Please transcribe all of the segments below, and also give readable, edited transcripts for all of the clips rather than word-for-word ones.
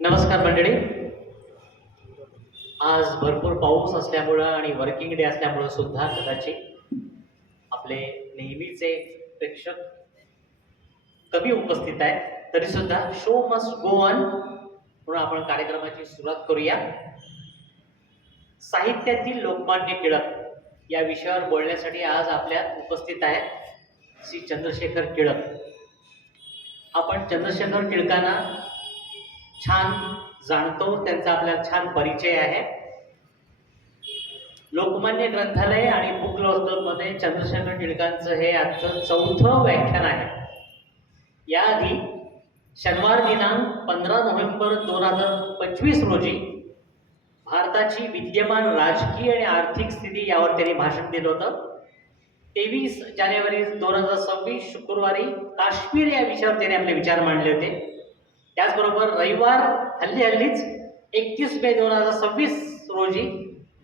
नमस्कार मंडळी. आज भरपूर पाऊस असल्यामुळं आणि वर्किंग डे असल्यामुळं सुद्धा कदाचित आपले नेहमीचे प्रेक्षक कमी उपस्थित आहेत. तरी सुद्धा शो मस्ट गो ऑन म्हणून आपण कार्यक्रमाची सुरुवात करूया. साहित्यातील लोकमान्य टिळक या विषयावर बोलण्यासाठी आज आपल्यात उपस्थित आहेत श्री चंद्रशेखर टिळक. आपण चंद्रशेखर टिळकांना छान जाणतो, त्यांचा आपल्याला छान परिचय आहे. लोकमान्य ग्रंथालय आणि बुक मध्ये चंद्रशेखर टिळकांचं हे आजचं 4थं व्याख्यान आहे. याआधी शनिवार दिनांक 15 नोव्हेंबर 2025 रोजी भारताची विद्यमान राजकीय आणि आर्थिक स्थिती यावर त्यांनी भाषण दिलं होतं. 23 जानेवारी 2026 शुक्रवारी काश्मीर या विषयावर त्यांनी आपले विचार मांडले होते. त्याचबरोबर रविवार हल्लीच 31 मे 2026 रोजी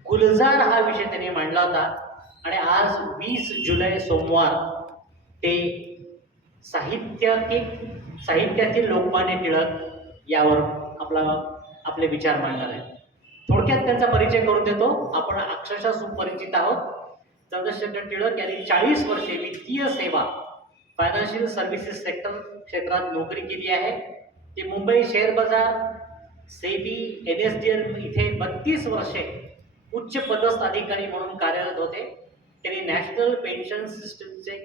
गुलजार हा विषय त्यांनी मांडला होता. आणि आज 20 जुलै सोमवार ते साहित्यातील लोकमान्य टिळक यावर आपले विचार मांडणार आहे. थोडक्यात त्यांचा परिचय करून देतो. आपण अक्षरशः सुपरिचित आहोत. चंद्रशेखर टिळक यांनी 40 वर्षे वित्तीय सेवा फायनान्शियल सर्व्हिसेस सेक्टर क्षेत्रात नोकरी केली आहे. ते मुंबई शेअर बाजार, सेबी, NSDL इथे 32 वर्षे उच्च पदस्थ अधिकारी म्हणून कार्यरत होते. त्यांनी नॅशनल पेन्शन सिस्टमचे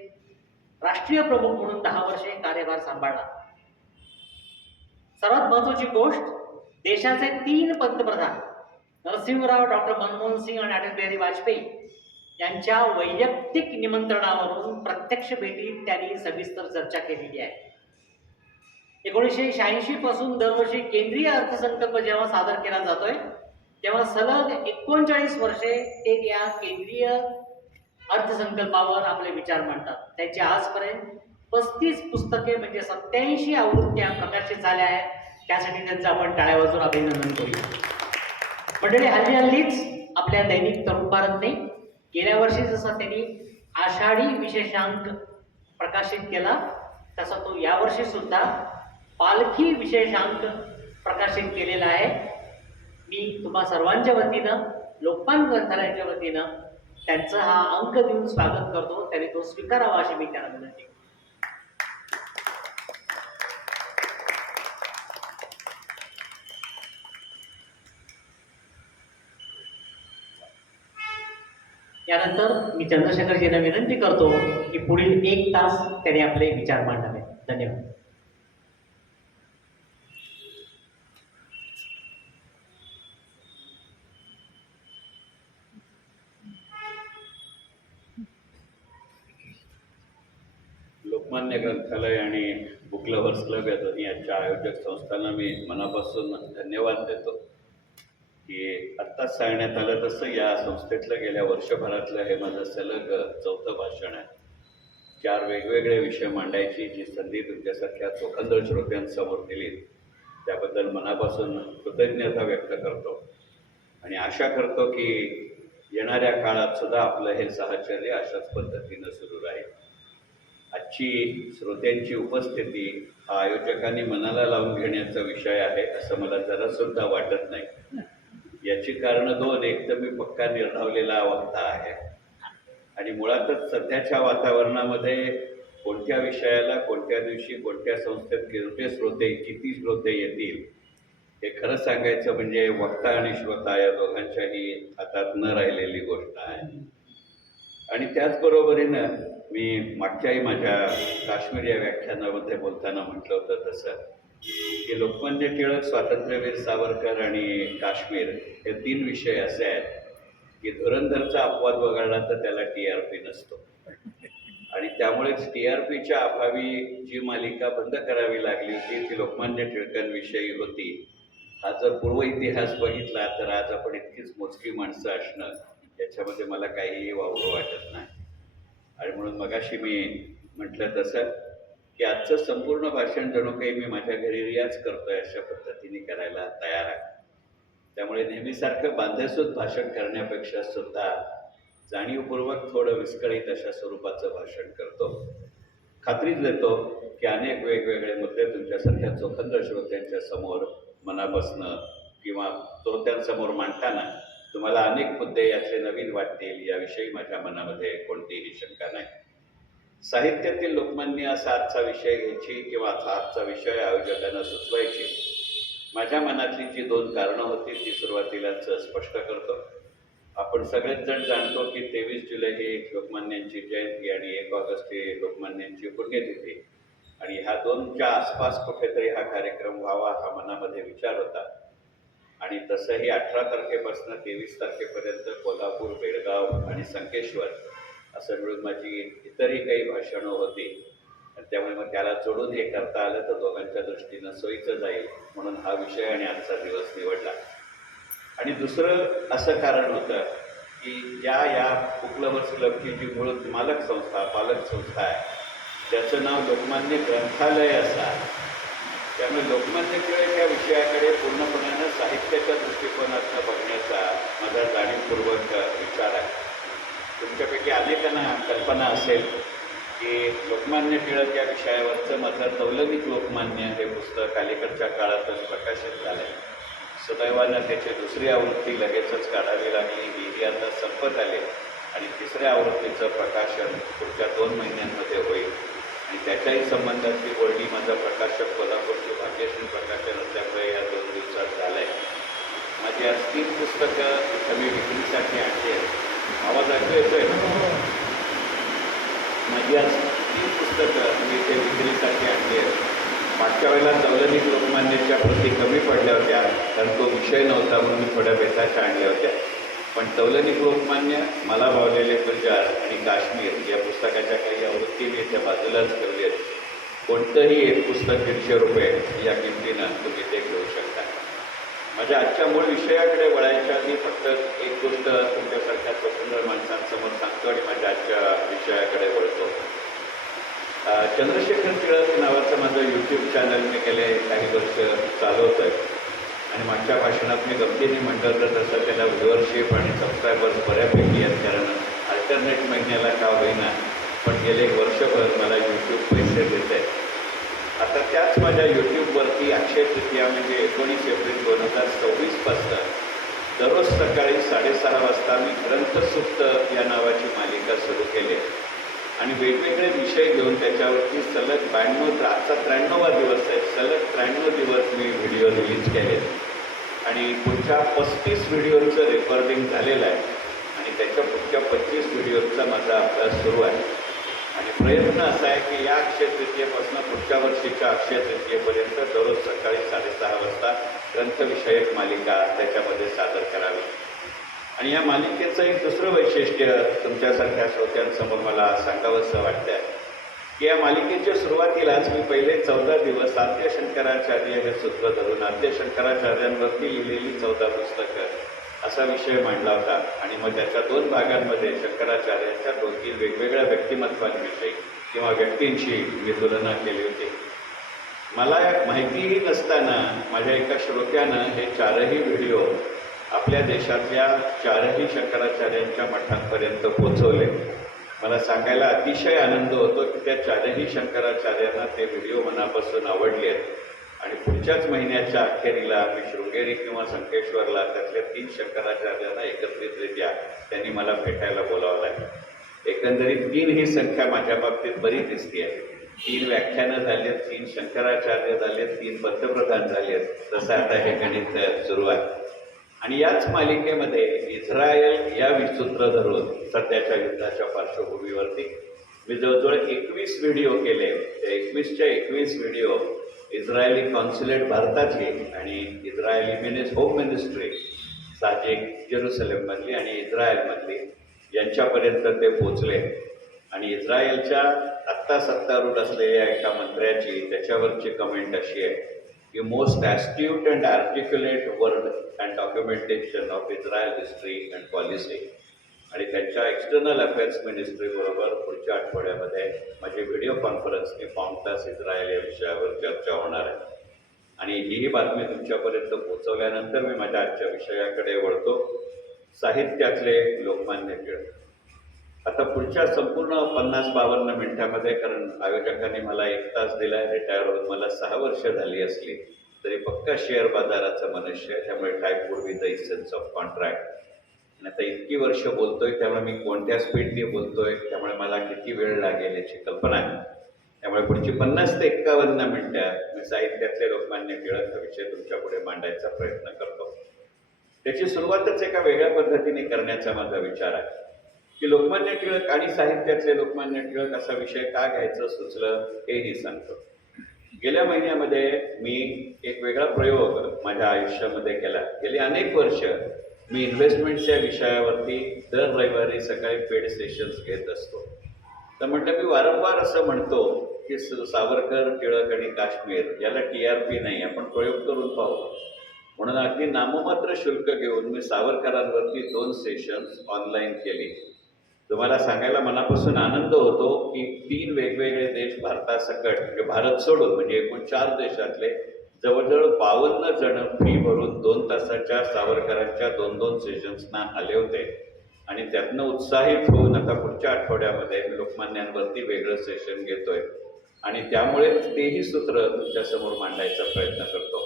राष्ट्रीय प्रमुख म्हणून 10 वर्षे कार्यभार सांभाळला. सर्वात महत्वाची गोष्ट, देशाचे 3 पंतप्रधान नरसिंहराव, डॉक्टर मनमोहन सिंग आणि अटल बिहारी वाजपेयी यांच्या वैयक्तिक निमंत्रणावरून प्रत्यक्ष भेटीत त्यांनी सविस्तर चर्चा केलेली आहे. 1986 पासून दरवर्षी केंद्रीय अर्थसंकल्प जेव्हा सादर केला जातोय तेव्हा सलग 39 वर्षे ते या केंद्रीय अर्थसंकल्पावर आपले विचार मांडतात. त्यांची आजपर्यंत 35 पुस्तके म्हणजे 87 आवृत्त्या प्रकाशित झाल्या आहेत. त्यासाठी त्यांचं आपण टाळ्या वाजवून अभिनंदन करूया. मंडळी, हल्लीच आपल्या दैनिक तरुण भारतने गेल्या वर्षी जसा त्यांनी आषाढी विशेषांक प्रकाशित केला तसा तो यावर्षी सुद्धा पालखी विशेषांक प्रकाशित केलेला आहे. मी तुम्हा सर्वांच्या वतीनं, लोकमान्य ग्रंथालयाच्या वतीनं त्यांचा हा अंक देऊन स्वागत करतो. त्यांनी तो स्वीकारावा अशी मी त्यांना विनंती करतो. यानंतर मी चंद्रशेखरजींना विनंती करतो की पुढील 1 तास त्यांनी आपले विचार मांडावे. धन्यवाद. लोकमान्य ग्रंथालय आणि बुक लव्हर्स क्लब या दोन्ही यांच्या आयोजक संस्थांना मी मनापासून धन्यवाद देतो की आत्ताच सांगण्यात आलं तसं या संस्थेतलं गेल्या वर्षभरातलं हे माझं सलग 4थं भाषण आहे. 4 वेगवेगळे विषय मांडायची जी संधी तुमच्यासारख्या चोखंदळ श्रोत्यांसमोर दिली त्याबद्दल मनापासून कृतज्ञता व्यक्त करतो आणि आशा करतो की येणाऱ्या काळात सुद्धा आपलं हे साहचर्य अशाच पद्धतीनं सुरू राहील. आजची श्रोत्यांची उपस्थिती हा आयोजकांनी मनाला लावून घेण्याचा विषय आहे असं मला जरासुद्धा वाटत नाही. याची कारणं 2. एक तर मी पक्का निर्धावलेला वक्ता आहे आणि मुळातच सध्याच्या वातावरणामध्ये कोणत्या विषयाला कोणत्या दिवशी कोणत्या संस्थेत किती श्रोते येतील हे खरं सांगायचं म्हणजे वक्ता आणि श्रोता या दोघांच्याही हातात न राहिलेली गोष्ट आहे. आणि त्याचबरोबरीनं मी मागच्याही माझ्या काश्मीर या व्याख्यानामध्ये बोलताना म्हटलं होतं तसं की लोकमान्य टिळक, स्वातंत्र्यवीर सावरकर आणि काश्मीर हे 3 विषय असे आहेत की धुरंधरचा अपवाद वगळला तर त्याला TRP नसतो आणि त्यामुळेच TRPच्या अभावी जी मालिका बंद करावी लागली होती ती लोकमान्य टिळकांविषयी होती. हा जर पूर्व इतिहास बघितला तर आज आपण इतकीच मोजकी माणसं असणं याच्यामध्ये मला काहीही वावगं वाटत नाही. आणि म्हणून मगाशी मी म्हटलं तसं की आजचं संपूर्ण भाषण जणू काही मी माझ्या घरी रियाज करतोय अशा पद्धतीने करायला तयार आहे. त्यामुळे नेहमीसारखं बांधेसूद भाषण करण्यापेक्षा सुद्धा जाणीवपूर्वक थोडं विस्कळीत अशा स्वरूपाचं भाषण करतो. खात्रीच देतो की अनेक वेगवेगळे मुद्दे तुमच्यासारख्या चोखंदळ श्रोत्यांच्या समोर मनापासनं किंवा श्रोत्यांसमोर मांडताना तुम्हाला अनेक मुद्दे यातले नवीन वाटतील याविषयी माझ्या मनामध्ये कोणतीही शंका नाही. साहित्यातील लोकमान्य असा आजचा विषय घ्यायची किंवा आजचा विषय आयोजकांना सुचवायची माझ्या मनातली जी 2 कारणं होती ती सुरुवातीलाच स्पष्ट करतो. आपण सगळेच जण जाणतो की 23 जुलै ही लोकमान्यांची जयंती आणि 1 ऑगस्ट ही लोकमान्यांची पुण्यतिथी आणि ह्या 2च्या आसपास कुठेतरी हा कार्यक्रम व्हावा हा मनामध्ये विचार होता. आणि तसंही 18 तारखेपासून 23 तारखेपर्यंत कोल्हापूर, बेळगाव आणि संकेश्वर असं मिळून माझी इतरही काही भाषणं होती. आणि त्यामुळे मग त्याला जोडून हे करता आलं तर दोघांच्या दृष्टीनं सोयीचं जाईल म्हणून हा विषय आणि आजचा दिवस निवडला. आणि दुसरं असं कारण होतं की या बुक लव्हर्स क्लबची जी मूळ मालक संस्था पालक संस्था आहे त्याचं नाव लोकमान्य ग्रंथालय असं आहे. त्यामुळे लोकमान्य टिळक या विषयाकडे पूर्णपणानं साहित्याच्या दृष्टिकोनातून बघण्याचा माझा जाणीवपूर्वक विचार आहे. तुमच्यापैकी अनेकांना कल्पना असेल की लोकमान्य टिळक या विषयावरचं माझं तौलनिक लोकमान्य हे पुस्तक अलीकडच्या काळातच प्रकाशित झालं आहे. सुदैवानं त्याची 2री आवृत्ती लगेचच काढावी लागली. ही आता संपत आली आणि 3ऱ्या आवृत्तीचं प्रकाशन पुढच्या 2 महिन्यांमध्ये होईल आणि त्याच्याही संबंधातली वर्णी माझा प्रकाशक कोल्हापूरचे भाग्यश्री प्रकाशन असल्यामुळे या 2 दिवसात झालं आहे. माझी आज 3 पुस्तकं इथं मी विक्रीसाठी आणली आहेत. आवाज ऐकू येतोय ना? माझी आज 3 पुस्तकं मी इथे विक्रीसाठी आणली आहेत. मागच्या वेळेला तौलनिक लोकमान्याच्या प्रती कमी पडल्या होत्या कारण तो विषय नव्हता म्हणून मी थोड्या बेताच्या आणल्या होत्या. पण तौलनिक लोकमान्य, मला भावलेले गुलजार आणि काश्मीर या पुस्तकाच्या काही आवृत्ती मी त्या बाजूलाच ठेवली आहेत. कोणतंही एक पुस्तक 150 रुपये या किमतीनं तुम्ही ते घेऊ शकता. माझ्या आजच्या मूळ विषयाकडे वळायच्या आधी फक्त एक गोष्ट तुमच्यासारख्या स्वतंत्र माणसांसमोर सांगतो आणि माझ्या आजच्या विषयाकडे वळतो. चंद्रशेखर टिळक नावाचं माझं यूट्यूब चॅनल मी गेले काही वर्ष चालवतो आहे आणि मागच्या भाषणात मी गमतीने म्हटलं तर तसं त्याला व्ह्युअरशिप आणि सबस्क्रायबर्स बऱ्यापैकी आहेत कारण अल्टरनेट महिन्याला का होईना पण गेले वर्षभर मला यूट्यूब पैसे देत आहे. आता त्याच माझ्या यूट्यूबवरती अक्षय तृतीया म्हणजे 19 एप्रिल 2024 पासून दररोज सकाळी 6:30 वाजता मी ग्रंथसुक्त या नावाची मालिका सुरू केली आणि वेगवेगळे विषय घेऊन त्याच्यावरती सलग 92 आजचा 93वा दिवस आहे. सलग 93 दिवस मी व्हिडिओ रिलीज केले आणि पुढच्या 35 व्हिडिओचं रेकॉर्डिंग झालेलं आहे आणि त्याच्या पुढच्या 25 व्हिडिओचा माझा अभ्यास सुरू आहे. आणि प्रयत्न असा आहे की या अक्षय तृतीयेपासून पुढच्या वर्षीच्या अक्षय तृतीयेपर्यंत दररोज सकाळी 6:30 वाजता ग्रंथविषयक मालिका त्याच्यामध्ये सादर करावी. आणि या मालिकेचं एक दुसरं वैशिष्ट्य तुमच्यासारख्या श्रोत्यांसमोर मला सांगावंसं वाटतं की या मालिकेच्या सुरुवातीलाच मी पहिले 14 दिवस आद्य शंकराचार्य हे सूत्र धरून आद्य शंकराचार्यांवरती लिहिलेली 14 पुस्तकं असा विषय मांडला होता आणि मग त्याच्या 2 भागांमध्ये शंकराचार्यांच्या 2-3 वेगवेगळ्या व्यक्तिमत्वांविषयी किंवा व्यक्तींशी मी तुलना केली होती. मला माहितीही नसताना माझ्या एका श्रोत्यानं हे 4ही व्हिडिओ आपल्या देशातल्या 4ही शंकराचार्यांच्या मठांपर्यंत पोचवले. मला सांगायला अतिशय आनंद होतो की त्या 4ही शंकराचार्यांना ते व्हिडिओ मनापासून आवडले आहेत आणि पुढच्याच महिन्याच्या अखेरीला मी शृंगेरी किंवा संकेश्वरला त्यातल्या 3 शंकराचार्यांना एकत्रितरित्या त्यांनी मला भेटायला बोलावलं आहे. एकंदरीत 3 ही संख्या माझ्या बाबतीत बरी दिसते आहे. 3 व्याख्यानं झाली आहेत, 3 शंकराचार्य झाले आहेत, 3 पंतप्रधान झाले आहेत. तसं आता हे गणित सुरू आहे. आणि याच मालिकेमध्ये इस्रायल या सूत्र धरून सध्याच्या युद्धाच्या पार्श्वभूमीवरती मी जवळजवळ 21 व्हिडिओ केले. त्या 21च्या 21 व्हिडिओ इस्रायली कॉन्सुलेट भारताची आणि इस्रायली होम मिनिस्ट्री साजिक जेरुसलेममधली आणि इस्रायलमधली यांच्यापर्यंत ते पोचले. आणि इस्रायलच्या आत्ता सत्तारूढ असलेल्या एका मंत्र्याची त्याच्यावरची कमेंट अशी आहे की most astute and articulate word and documentation of Israel history and policy. आणि त्यांच्या एक्सटर्नल अफेअर्स मिनिस्ट्रीबरोबर पुढच्या आठवड्यामध्ये माझी व्हिडिओ कॉन्फरन्सने पाऊण तास इस्रायल या विषयावर चर्चा होणार आहे. आणि ही बातमी तुमच्यापर्यंत पोहोचवल्यानंतर मी माझ्या आजच्या विषयाकडे वळतो. साहित्यातले लोकमान्य टिळक. आता पुढच्या संपूर्ण 50-52 मिनिटांमध्ये कारण आयोजकांनी मला 1 तास दिला आहे, रिटायर होऊन मला 6 वर्ष झाली असली तरी पक्का शेअर बाजाराचा मनुष्य आहे, त्यामुळे type would with the essence of contract. आणि आता इतकी वर्ष बोलतोय, त्यामुळे मी कोणत्या स्पीडने बोलतोय, त्यामुळे मला किती वेळ लागेल याची कल्पना आहे. त्यामुळे पुढची 50 ते 51 मिनिटं मी साहित्यातले लोकमान्य टिळक हा विषय तुमच्यापुढे मांडायचा प्रयत्न करतो. त्याची सुरुवातच एका वेगळ्या पद्धतीने करण्याचा माझा विचार आहे की लोकमान्य टिळक आणि साहित्यातले लोकमान्य टिळक असा विषय का घ्यायचं सुचलं हेही सांगतो. गेल्या महिन्यामध्ये मी एक वेगळा प्रयोग माझ्या आयुष्यामध्ये केला. गेली अनेक वर्ष मी इन्व्हेस्टमेंट्स या विषयावरती दर रविवारी सकाळी पेड सेशन्स घेत असतो. तर म्हटलं मी वारंवार असं म्हणतो की सावरकर, टिळक आणि काश्मीर याला TRP नाही, आपण प्रयोग करून पाहू. म्हणून अगदी नाममात्र शुल्क घेऊन मी सावरकरांवरती 2 सेशन्स ऑनलाईन केली. तुम्हाला सांगायला मनापासून आनंद होतो की 3 वेगवेगळे देश भारतासकट, म्हणजे भारत सोडून म्हणजे एकूण 4 देशातले जवळजवळ 52 जण फी भरून 2 तासाच्या सावरकरांच्या 2-2 सेशन्सना आले होते. आणि त्यातनं उत्साहित होऊन आता पुढच्या आठवड्यामध्ये मी लोकमान्यांवरती वेगळं सेशन घेतोय. आणि त्यामुळेच तेही सूत्र तुमच्यासमोर मांडायचा प्रयत्न करतो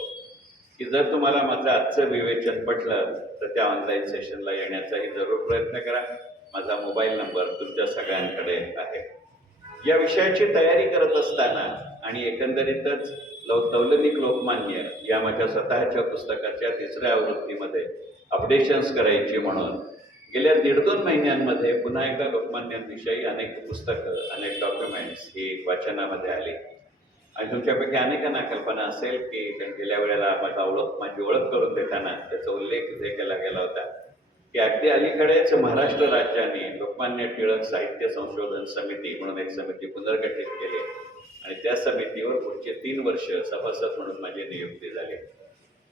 की जर तुम्हाला माझं आजचं विवेचन पटलं तर त्या ऑनलाईन सेशनला येण्याचाही जरूर प्रयत्न करा. माझा मोबाईल नंबर तुमच्या सगळ्यांकडे आहे. या विषयाची तयारी करत असताना आणि एकंदरीतच तौलनिक लोकमान्य या माझ्या स्वतःच्या पुस्तकाच्या 3ऱ्या आवृत्तीमध्ये अपडेशन्स करायची म्हणून गेल्या 1.5-2 महिन्यांमध्ये पुन्हा एकदा लोकमान्यांविषयी अनेक पुस्तकं, अनेक डॉक्युमेंट्स ही वाचनामध्ये आली. आणि तुमच्यापैकी अनेकांना कल्पना असेल की गेल्या वेळेला माझी ओळख करून देताना त्याचा उल्लेख इथे केला गेला होता की अगदी अलीकडेच महाराष्ट्र राज्याने लोकमान्य टिळक साहित्य संशोधन समिती म्हणून एक समिती पुनर्गठित केली आणि त्या समितीवर पुढचे 3 वर्ष सभासद म्हणून माझी नियुक्ती झाली.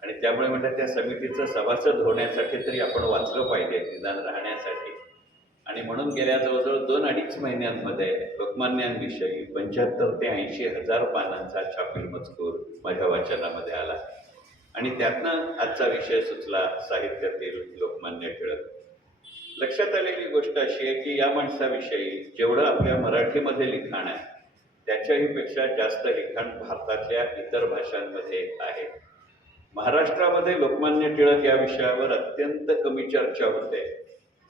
आणि त्यामुळे म्हटलं त्या समितीचं सभासद होण्यासाठी तरी आपण वाचलं पाहिजे, निदान राहण्यासाठी. आणि म्हणून गेल्या जवळजवळ 2-2.5 महिन्यांमध्ये लोकमान्यांविषयी 75 ते 80 हजार पानांचा छापील मजकूर माझ्या वाचनामध्ये आला. आणि त्यातनं आजचा विषय सुचला साहित्यातील लोकमान्य टिळक. लक्षात आलेली गोष्ट अशी आहे की या माणसाविषयी जेवढं आपल्या मराठीमध्ये लिखाण आहे त्याच्याही पेक्षा जास्त लिखाण भारतातल्या इतर भाषांमध्ये आहे. महाराष्ट्रामध्ये लोकमान्य टिळक या विषयावर अत्यंत कमी चर्चा होते,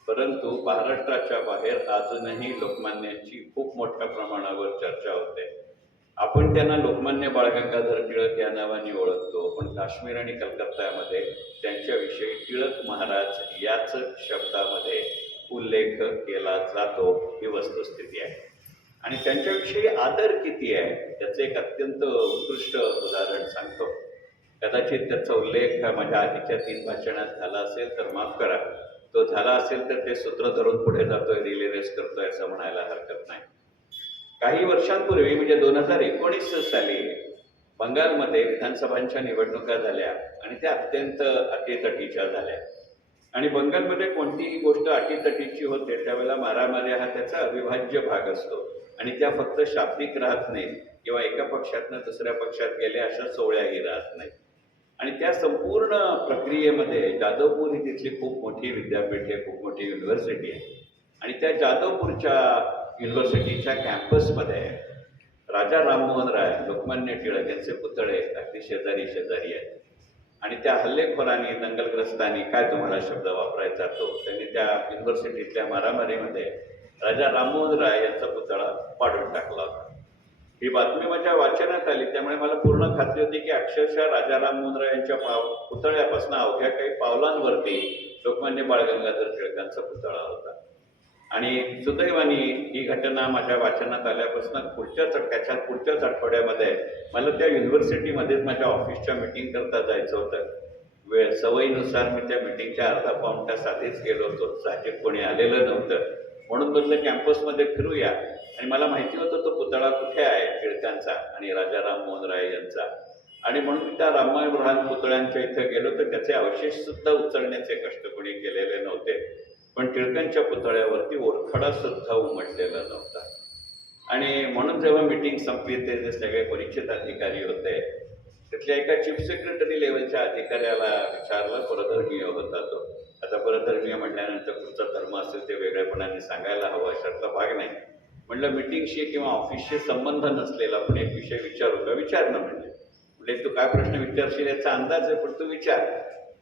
परंतु महाराष्ट्राच्या बाहेर अजूनही लोकमान्यांची खूप मोठ्या प्रमाणावर चर्चा होते. आपण त्यांना लोकमान्य बाळ गंगाधर टिळक या नावाने ओळखतो, पण काश्मीर आणि कलकत्त्यामध्ये त्यांच्याविषयी टिळक महाराज याच शब्दामध्ये उल्लेख केला जातो, ही वस्तुस्थिती आहे. आणि त्यांच्याविषयी आदर किती आहे त्याचं एक अत्यंत उत्कृष्ट उदाहरण सांगतो. कदाचित त्याचा उल्लेख माझ्या आधीच्या 3 भाषणात झाला असेल तर माफ करा, तो झाला असेल तर ते सूत्र धरून पुढे जातोय, रिले रेस करतोय असं म्हणायला हरकत नाही. काही वर्षांपूर्वी म्हणजे 2019 साली बंगालमध्ये विधानसभांच्या निवडणुका झाल्या आणि त्या अत्यंत अटीतटीच्या झाल्या. आणि बंगालमध्ये कोणतीही गोष्ट अटीतटीची होते त्यावेळेला मारामाऱ्या हा त्याचा अविभाज्य भाग असतो. आणि त्या फक्त शाब्दिक राहत नाहीत किंवा एका पक्षातनं दुसऱ्या पक्षात गेल्या अशा सोहळ्याही राहत नाहीत. आणि त्या संपूर्ण प्रक्रियेमध्ये जाधवपूर ही तिथली खूप मोठी विद्यापीठ आहे, खूप मोठी युनिव्हर्सिटी आहे. आणि त्या जाधवपूरच्या युनिव्हर्सिटीच्या कॅम्पसमध्ये राजा राममोहन राय, लोकमान्य टिळक यांचे पुतळे अगदी शेजारी आहेत. आणि त्या हल्लेखोरांनी, दंगलग्रस्तांनी, काय तुम्हाला शब्द वापरायचा तो, त्यांनी त्या युनिव्हर्सिटीतल्या मारामारीमध्ये राजा राममोहन राय यांचा पुतळा पाडून टाकला होता. ही बातमी माझ्या वाचनात आली, त्यामुळे मला पूर्ण खात्री होती की अक्षरशः राजा राममोहन राय यांच्या पुतळ्यापासून अवघ्या काही पावलांवरती लोकमान्य बाळ गंगाधर टिळकांचा पुतळा होता. आणि सुदैवाने ही घटना माझ्या वाचनात आल्यापासून त्याच्या पुढच्याच आठवड्यामध्ये मला त्या युनिव्हर्सिटीमध्येच माझ्या ऑफिसच्या मीटिंग करता जायचं होतं. सवयीनुसार मी त्या मीटिंगच्या अर्धा पाऊण तास आधीच गेलो होतो, साहजिक कोणी आलेलं नव्हतं. म्हणून म्हटलं कॅम्पसमध्ये फिरूया. आणि मला माहिती होतं तो पुतळा कुठे आहे टिळकांचा आणि राजा राममोहन राय यांचा. आणि म्हणून मी त्या राममोहन पुतळ्यांच्या इथे गेलो तर त्याचे अवशेष सुद्धा उचलण्याचे कष्ट कोणी केलेले नव्हते. पण टिळकांच्या पुतळ्यावरती ओरखडा सुद्धा उमटलेला नव्हता. आणि म्हणून जेव्हा मीटिंग संपली ते जे सगळे परिचित अधिकारी होते तिथल्या एका चीफ सेक्रेटरी लेवलच्या अधिकाऱ्याला विचारलं, परधर्मीय होता तो. आता परधर्मीय म्हटल्यानंतर पुढचा धर्म असेल ते वेगळेपणाने सांगायला हवं अशातला भाग नाही. म्हटलं मीटिंगशी किंवा ऑफिसशी संबंध नसलेला पण एक विषय विचारू का? विचारणं म्हणजे म्हणजे तू काय प्रश्न विचारशील याचा अंदाज आहे, पण तू विचार.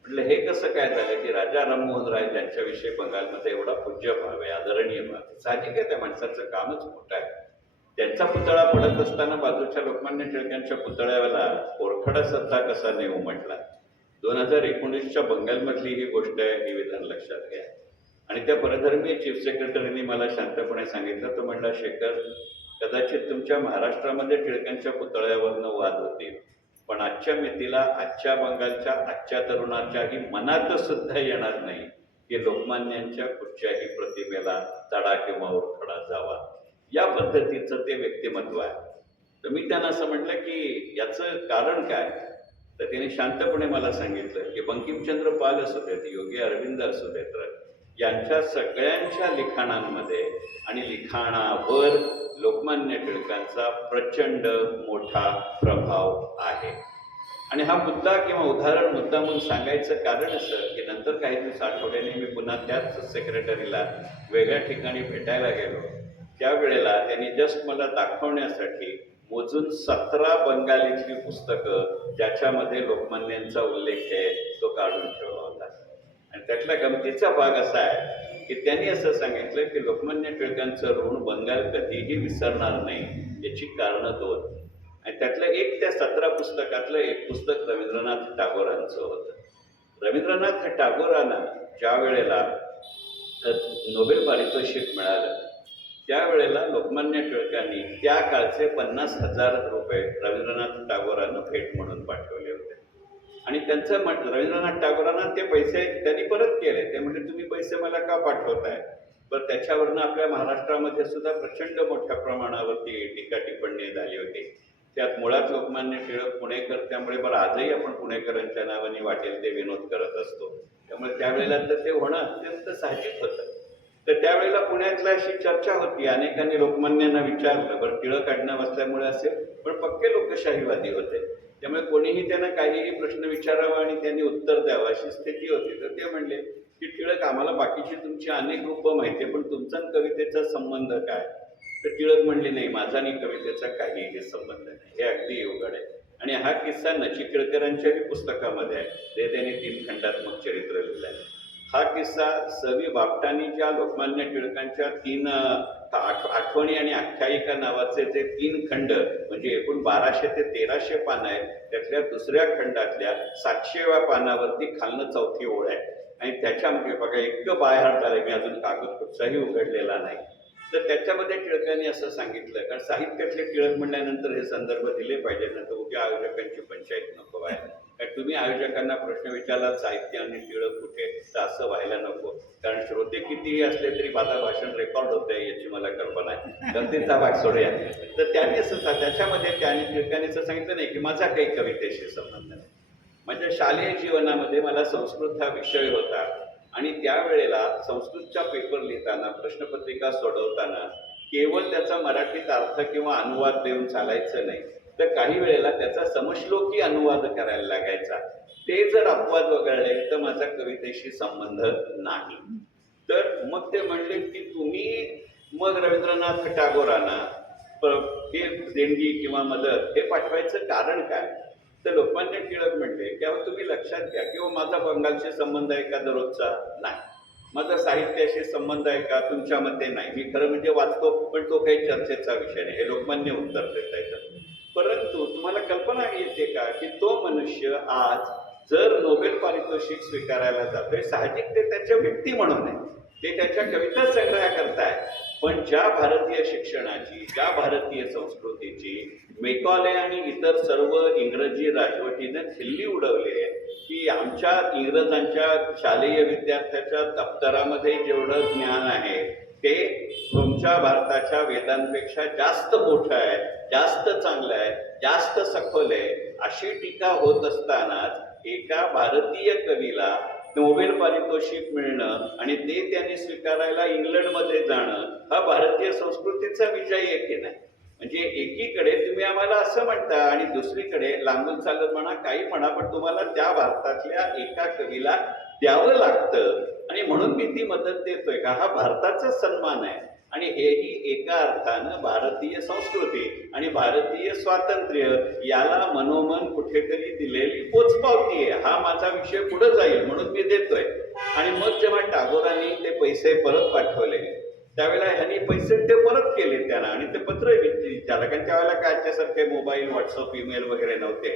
म्हटलं हे कसं काय झालं की राजा राममोहन राय ज्यांच्याविषयी बंगालमध्ये एवढा पूज्य भाव आहे, आदरणीय भाव आहे, साहजिक आहे, त्या माणसाचं कामच मोठं आहे. त्यांचा पुतळा पडत असताना बाजूच्या लोकमान्य टिळकांच्या पुतळ्याला कोरफडा सत्ता कसा नेऊ म्हटला. 2019च्या बंगालमधली ही गोष्ट आहे, हे विधान लक्षात घ्या. आणि त्या परधर्मीय चीफ सेक्रेटरींनी मला शांतपणे सांगितलं, तो म्हणला, शेखर, कदाचित तुमच्या महाराष्ट्रामध्ये टिळकांच्या पुतळ्यावरनं वाद होतील, पण आजच्या मितीला आजच्या बंगालच्या आजच्या तरुणाच्याही मनात सुद्धा येणार नाही की लोकमान्यांच्या कुठच्याही प्रतिमेला तडा किंवा ओरखडा जावा. या पद्धतीचं ते व्यक्तिमत्व आहे. तर मी त्यांना असं म्हटलं की याचं कारण काय. तर त्यांनी शांतपणे मला सांगितलं की बंकिमचंद्र पाल असू देत, योगी अरविंद असू देत, यांच्या सगळ्यांच्या लिखाणांमध्ये आणि लिखाणावर लोकमान्य टिळकांचा प्रचंड मोठा प्रभाव आहे. आणि हा मुद्दा किंवा उदाहरण मुद्दा म्हणून सांगायचं कारण असं की नंतर काही दिवस आठवड्याने मी पुन्हा त्याच सेक्रेटरीला वेगळ्या ठिकाणी भेटायला गेलो. त्यावेळेला त्यांनी जस्ट मला दाखवण्यासाठी मोजून 17 बंगालीतली पुस्तकं ज्याच्यामध्ये लोकमान्यांचा उल्लेख आहे तो काढून ठेवला होता. आणि त्यातला गमतीचा भाग असा आहे की त्यांनी असं सांगितलं की लोकमान्य टिळकांचं ऋण बंगाल कधीही विसरणार नाही. याची कारणं 2. आणि त्यातलं एक, त्या 17 पुस्तकातलं एक पुस्तक रवींद्रनाथ टागोरांचं होतं. रवींद्रनाथ टागोरांना ज्या वेळेला नोबेल पारितोषिक मिळालं त्यावेळेला लोकमान्य टिळकांनी त्या काळचे 50,000 रुपये रवींद्रनाथ टागोरांना भेट म्हणून पाठवले होते. आणि त्यांचं रवींद्रनाथ टागोरांना ते पैसे त्यांनी परत केले. ते म्हणजे तुम्ही पैसे मला का पाठवताय. पण त्याच्यावरनं आपल्या महाराष्ट्रामध्ये सुद्धा प्रचंड मोठ्या प्रमाणावरती टीका टिप्पणी झाली होती. त्यात मुळात लोकमान्य टिळक पुणेकर, त्यामुळे बरं आजही आपण पुणेकरांच्या नावाने वाटेल ते विनोद करत असतो. त्यामुळे त्यावेळेला तर ते होणं अत्यंत साहजिक होतं. तर त्यावेळेला पुण्यातला अशी चर्चा होती, अनेकांनी लोकमान्यांना विचारलं, बरं टिळक आडनाव असल्यामुळे असेल, पण पक्के लोकशाहीवादी होते, त्यामुळे कोणीही त्यांना काहीही प्रश्न विचारावा आणि त्यांनी उत्तर द्यावं अशी स्थिती होती. तर ते म्हणले की टिळक, आम्हाला बाकीची तुमची अनेक रूपं माहिती आहे, पण तुमचा आणि कवितेचा संबंध काय. तर टिळक म्हणले, नाही, माझा आणि कवितेचा काहीही संबंध नाही. हे अगदी अवघड आहे. आणि हा किस्सा नची टिळकरांच्याही पुस्तकामध्ये आहे, ते त्यांनी 3 खंडात्मक चरित्र लिहिलं आहे. हा किस्सा सवी बापटांनी ज्या लोकमान्य टिळकांच्या 3 आठवणी आणि आख्यायिका नावाचे जे 3 खंड, म्हणजे एकूण 1200 ते 1300 पानं आहेत, त्यातल्या 2ऱ्या खंडातल्या 700व्या पानावरती खालनं 4थी ओळ आहे. आणि त्याच्यामध्ये बघा, इतकं बाहेर झालं, मी अजून कागद कुठचाही उघडलेला नाही. तर त्याच्यामध्ये टिळकांनी असं सांगितलं, कारण साहित्यातले टिळक म्हणल्यानंतर हे संदर्भ दिले पाहिजे, नंतर उद्या आयोजकांची पंचायत नको व्हायला. कारण तुम्ही आयोजकांना प्रश्न विचारलात साहित्य आणि टिळक कुठे, तर असं व्हायला नको. कारण श्रोते कितीही असले तरी माझं भाषण रेकॉर्ड होत आहे याची मला कल्पना आहे. गमतीचा भाग सोडूया. तर त्यांनी असं त्याच्यामध्ये त्यांनी टिळकांनी असं सांगितलं नाही की माझा काही कवितेशी संबंध नाही. माझ्या शालेय जीवनामध्ये मला संस्कृत हा विषय होता आणि त्यावेळेला संस्कृतचा पेपर लिहिताना, प्रश्नपत्रिका सोडवताना केवळ त्याचा मराठीत अर्थ किंवा अनुवाद देऊन चालायचं नाही, तर काही वेळेला त्याचा समश्लोकी अनुवाद करायला लागायचा. ते जर अपवाद वगळले तर माझा कवितेशी संबंध नाही. तर मग ते म्हणले की तुम्ही मग रवींद्रनाथ टागोरांना हे देणगी किंवा मदत हे पाठवायचं कारण काय. तर लोकमान्य टिळक म्हणले की तुम्ही लक्षात घ्या किंवा माझा बंगालशी संबंध आहे का दररोजचा, नाही. माझा साहित्याशी संबंध आहे का, तुमच्या मते नाही. मी खरं म्हणजे वाचतो, पण तो काही चर्चेचा विषय नाही. हे लोकमान्य उत्तर देता येतं. परंतु तुम्हाला कल्पना येते का की तो मनुष्य आज जर नोबेल पारितोषिक स्वीकारायला जातोय, साहजिक ते त्याच्या व्यक्ती म्हणून आहे, ते त्याच्या कविता संग्रह करताय, पण ज्या भारतीय शिक्षणाची, ज्या भारतीय संस्कृतीची मेकॉले आणि इतर सर्व इंग्रजी राजवटीनं खिल्ली उडवली आहे की आमच्या इंग्रजांच्या शालेय विद्यार्थ्याच्या दप्तरामध्ये जेवढं ज्ञान आहे ते तुमच्या भारताच्या वेदांपेक्षा जास्त मोठं आहे, जास्त चांगलं आहे, जास्त सखोल आहे, अशी टीका होत असतानाच एका भारतीय कवीला नोबेल पारितोषिक मिळणं आणि ते त्यांनी स्वीकारायला इंग्लंडमध्ये जाणं हा भारतीय संस्कृतीचा विजय आहे की नाही. म्हणजे एकीकडे तुम्ही आम्हाला असं म्हणता आणि दुसरीकडे लांबून चालत म्हणा, काही म्हणा, पण तुम्हाला त्या भारतातल्या एका कवीला द्यावं लागतं आणि म्हणून मी ती मदत देतोय का, हा भारताचा सन्मान आहे. आणि हेही एका अर्थानं भारतीय संस्कृती आणि भारतीय स्वातंत्र्य याला मनोमन कुठेतरी दिलेली पोचपावती आहे. हा माझा विषय पुढे जाईल म्हणून मी देतोय. आणि मग जेव्हा टागोरांनी ते पैसे परत पाठवले त्यावेळेला ह्यांनी पैसे ते परत केले त्यांना आणि ते पत्र विचारलं, कारण त्यावेळेला काय आजच्यासारखे मोबाईल, व्हॉट्सअप, ईमेल वगैरे नव्हते,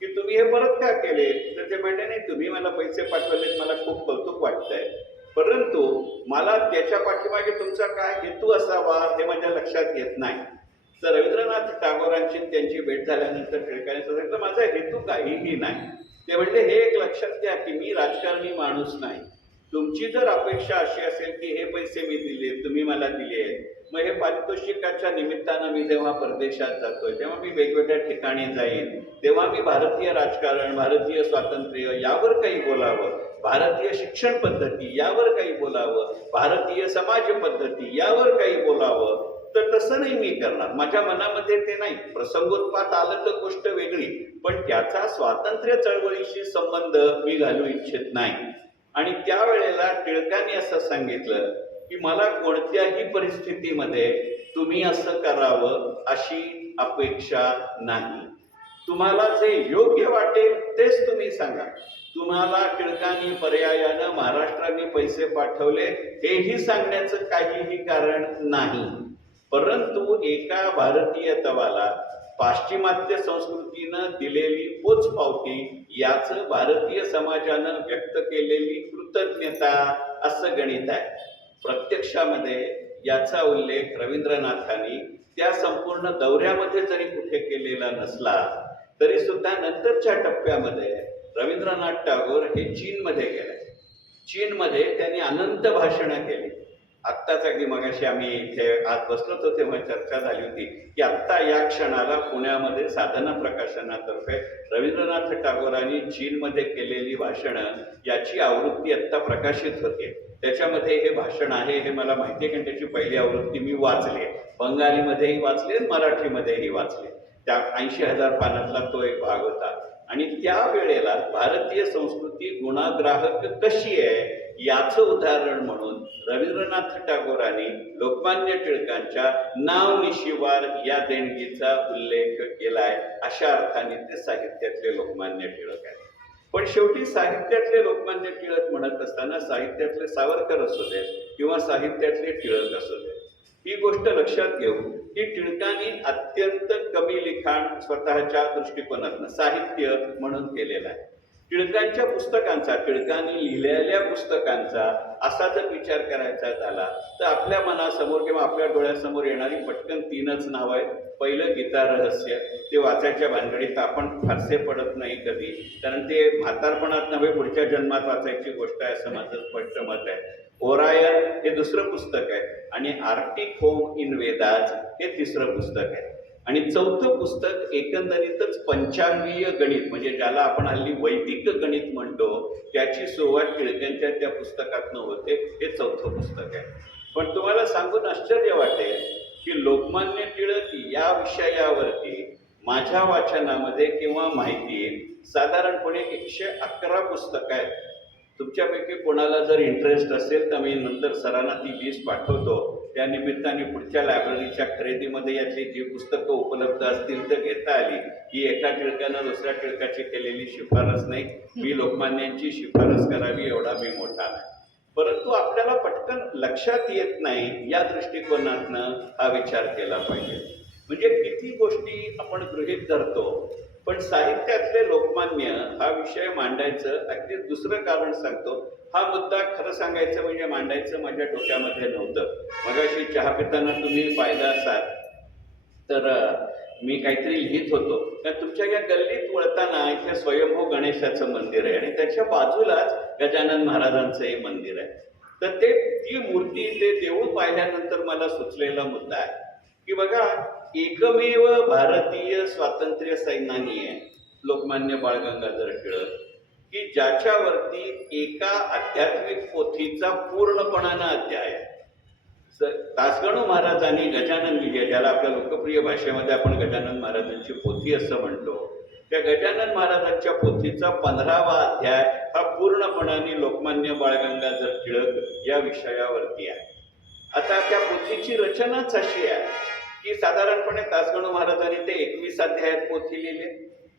की तुम्ही हे परत का केले. तर ते म्हणले नाही, तुम्ही मला पैसे पाठवले मला खूप कौतुक वाटतंय, परंतु मला त्याच्या पाठीमागे तुमचा काय हेतू असावा हे माझ्या लक्षात येत नाही. तर रवींद्रनाथ टागोरांची त्यांची भेट झाल्यानंतर टिळकांनी सांगितलं माझा हेतू काहीही नाही. ते म्हणले हे एक लक्षात घ्या की मी राजकारणी माणूस नाही. तुमची जर अपेक्षा अशी असेल की हे पैसे मी दिले, तुम्ही मला दिले, मग हे पारितोषिकाच्या निमित्तानं मी जेव्हा परदेशात जातोय तेव्हा मी वेगवेगळ्या ठिकाणी जाईन, तेव्हा मी भारतीय राजकारण, भारतीय स्वातंत्र्य यावर काही बोलावं, भारतीय शिक्षण पद्धती यावर काही बोलावं, भारतीय समाज पद्धती यावर काही बोलावं, तर तसं नाही मी करणार. माझ्या मनामध्ये ते नाही. प्रसंगोत्पात आलं तर गोष्ट वेगळी, पण त्याचा स्वातंत्र्य चळवळीशी संबंध मी घालू इच्छित नाही. आणि त्यावेळेला टिळकांनी असं सांगितलं की मला कोणत्याही परिस्थितीमध्ये तुम्ही असं करावं अशी अपेक्षा नाही. तुम्हाला जे योग्य वाटेल तेच तुम्ही सांगा. तुम्हाला टिळकांनी पर्यायानं महाराष्ट्राने पैसे पाठवले हेही सांगण्याचं काहीही कारण नाही, परंतु एका भारतीय तवाला पाश्चिमात्य संस्कृतीनं दिलेली पोचपावती याचं भारतीय समाजानं व्यक्त केलेली कृतज्ञता असं गणित आहे. प्रत्यक्षामध्ये याचा उल्लेख रवींद्रनाथांनी त्या संपूर्ण दौऱ्यामध्ये जरी कुठे केलेला नसला तरी सुद्धा नंतरच्या टप्प्यामध्ये रवींद्रनाथ टागोर हे चीनमध्ये गेले. चीनमध्ये त्यांनी अनंत भाषणं केली. आत्ताच अगदी मगाशी आम्ही इथे आज बसलो होतो तेव्हा चर्चा झाली होती की आत्ता या क्षणाला पुण्यामध्ये साधना प्रकाशनातर्फे रवींद्रनाथ टागोरांनी चीनमध्ये केलेली भाषणं याची आवृत्ती आत्ता प्रकाशित होते. त्याच्यामध्ये हे भाषण आहे हे मला माहिती आहे, कारण त्याची पहिली आवृत्ती मी वाचली, बंगालीमध्येही वाचली, मराठीमध्येही वाचली. त्या 80,000 पानातला तो एक भाग होता. आणि त्यावेळेला भारतीय संस्कृती गुणाग्राहक कशी आहे याचं उदाहरण म्हणून रवींद्रनाथ टागोरांनी लोकमान्य टिळकांच्या नावनिशिवार या देणगीचा उल्लेख केलाय. अशा अर्थाने ते साहित्यातले लोकमान्य टिळक आहेत. पण शेवटी साहित्यातले लोकमान्य टिळक म्हणत असताना साहित्यातले सावरकर असू देत किंवा साहित्यातले टिळक असू देत, ही गोष्ट लक्षात घेऊ की टिळकांनी अत्यंत कमी लिखाण स्वतःच्या दृष्टिकोनातून साहित्य म्हणून केलेलं आहे. टिळकांच्या पुस्तकांचा, टिळकांनी लिहिलेल्या पुस्तकांचा असा जर विचार करायचा झाला तर आपल्या मनासमोर किंवा आपल्या डोळ्यासमोर येणारी पटकन 3च नावं आहेत. पहिलं गीता रहस्य, ते वाचायच्या भानगडीत आपण फारसे पडत नाही कधी, कारण ते म्हातारपणात नव्हे पुढच्या जन्मात वाचायची गोष्ट आहे असं माझं स्पष्ट मत आहे. ओरायन हे दुसरं पुस्तक आहे आणि आर्टिक होम इन वेदाज हे तिसरं पुस्तक आहे. आणि चौथं पुस्तक एकंदरीतच पंचांगीय गणित, म्हणजे ज्याला आपण हल्ली वैदिक गणित म्हणतो, त्याची सुरुवात टिळकांच्या त्या पुस्तकातनं होते. हे चौथं पुस्तक आहे. पण तुम्हाला सांगून आश्चर्य वाटेल की लोकमान्य टिळक या विषयावरती माझ्या वाचनामध्ये किंवा माहितीत साधारणपणे 111 पुस्तकं आहेत. तुमच्यापैकी कोणाला जर इंटरेस्ट असेल तर मी नंतर सरांना ती लिस्ट पाठवतो. त्या निमित्ताने पुढच्या लायब्ररीच्या खरेदीमध्ये यातली जी पुस्तकं उपलब्ध असतील तर घेता आली. ही एका टिळकानं दुसऱ्या टिळकाची केलेली शिफारस नाही. मी लोकमान्यांची शिफारस करावी एवढा मी मोठा नाही, परंतु आपल्याला पटकन लक्षात येत नाही या दृष्टिकोनातनं हा विचार केला पाहिजे. म्हणजे किती गोष्टी आपण गृहीत धरतो, पण साहित्यातले लोकमान्य हा विषय मांडायचं अगदी दुसरं कारण सांगतो. हा मुद्दा खरं सांगायचं म्हणजे मांडायचं माझ्या डोक्यामध्ये नव्हतं. मगाशी चहा पिताना तुम्ही पाहिलं असाल तर मी काहीतरी लिहित होतो. तर तुमच्या या गल्लीत वळताना इथे स्वयंभू गणेशाचं मंदिर आहे आणि त्याच्या बाजूलाच गजानन महाराजांचंही मंदिर आहे. तर ती मूर्ती, ते देऊळ पाहिल्यानंतर मला सुचलेला मुद्दा आहे की बघा, एकमेव भारतीय स्वातंत्र्य सैनानी आहे लोकमान्य बाळ गंगाधर टिळक, की ज्याच्यावरती एका आध्यात्मिक पोथीचा पूर्णपणानं अध्याय आहे. तासगणू महाराजांनी गजानन विजय, ज्याला आपल्या लोकप्रिय भाषेमध्ये आपण गजानन महाराजांची पोथी असं म्हणतो, त्या गजानन महाराजांच्या पोथीचा 15वा अध्याय हा पूर्णपणाने लोकमान्य बाळ गंगाधर टिळक या विषयावरती आहे. आता त्या पोथीची रचनाच अशी आहे की साधारणपणे दासगणू महाराजांनी ते 21 अध्यायात पोथी लिहिले.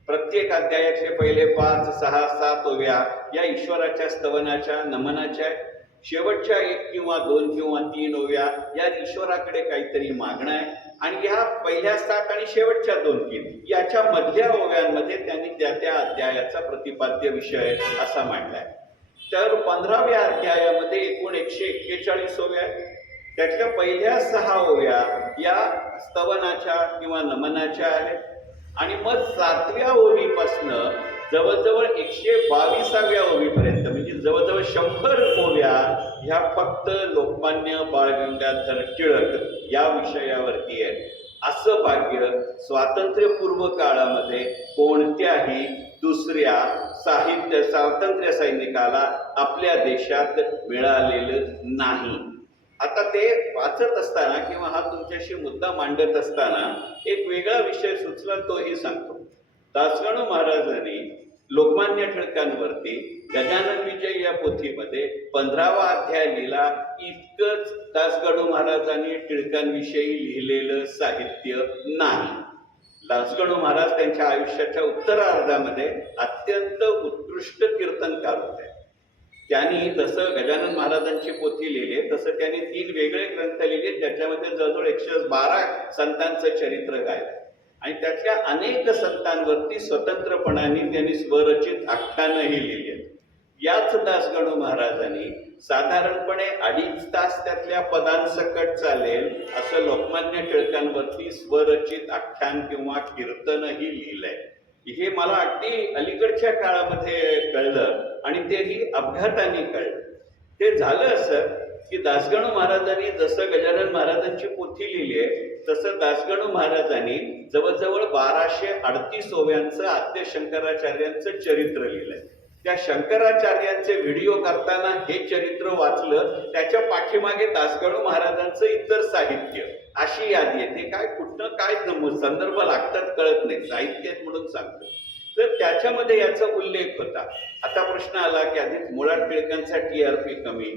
प्रत्येक अध्यायातले पहिले 5, 6, 7 ओव्या या ईश्वराच्या स्तवनाच्या नमनाच्या आहेत. शेवटच्या 1 किंवा 2 किंवा 3 ओव्या या ईश्वराकडे काहीतरी मागणं आहे. आणि ह्या पहिल्या 7 आणि शेवटच्या 2-3 याच्या मधल्या ओव्यांमध्ये त्यांनी त्या त्या अध्यायाचा प्रतिपाद्य विषय असा मांडलाय. तर 15व्या अध्यायामध्ये एकूण 141 ओव्या आहेत. त्यातल्या पहिल्या 6 ओव्या या स्तवनाच्या किंवा नमनाच्या आहेत. आणि मग 7व्या ओवीपासनं जवळजवळ 122व्या ओवीपर्यंत म्हणजे जवळजवळ 100 ओव्या ह्या फक्त लोकमान्य बाळ गंगाधर टिळक या विषयावरती आहे. असं भाग्य स्वातंत्र्यपूर्व काळामध्ये कोणत्याही दुसऱ्या स्वातंत्र्य सैनिकाला आपल्या देशात मिळालेलं नाही. आता ते वाचत असताना किंवा हा तुमच्याशी मुद्दा मांडत असताना एक वेगळा विषय सुचला, तोही सांगतो. दासगणू महाराजांनी लोकमान्य टिळकांवरती गजानन विजय या पोथीमध्ये 15वा अध्याय लिहिला. इतकंच दासगणू महाराजांनी टिळकांविषयी लिहिलेलं साहित्य नाही. दासगणू महाराज त्यांच्या आयुष्याच्या उत्तरार्धामध्ये अत्यंत उत्कृष्ट कीर्तनकार होते. त्यांनी जसं गजानन महाराजांची पोथी लिहिली तसं त्यांनी 3 वेगळे ग्रंथ लिहिले ज्याच्यामध्ये जवळजवळ 112 संतांचं चरित्र गायलं. आणि त्यातल्या अनेक संतांवरती स्वतंत्रपणाने त्यांनी स्वरचित आख्यानही लिहिले. याच दासगणू महाराजांनी साधारणपणे 2.5 तास त्यातल्या पदांसकट चालेल असं लोकमान्य टिळकांवरती स्वरचित आख्यान किंवा कीर्तनही लिहिलंय. हे मला अगदी अलीकडच्या काळामध्ये कळलं आणि तेही अपघाताने कळलं. ते झालं असं की दासगणू महाराजांनी जसं गजानन महाराजांची पोथी लिहिली आहे तसं दासगणू महाराजांनी जवळजवळ 1238 ओव्यांचं आद्य शंकराचार्यांचं चरित्र लिहिलंय. त्या शंकराचार्यांचे व्हिडिओ करताना हे चरित्र वाचलं, त्याच्या पाठीमागे दासगणू महाराजांचं इतर साहित्य अशी यादी आहे. ते काय कुठनं काय संदर्भ लागतात कळत नाही, साहित्य म्हणून सांगतो. तर त्याच्यामध्ये याचा उल्लेख होता. आता प्रश्न आला की आधीच मुळात टिळकांचा TRP कमी,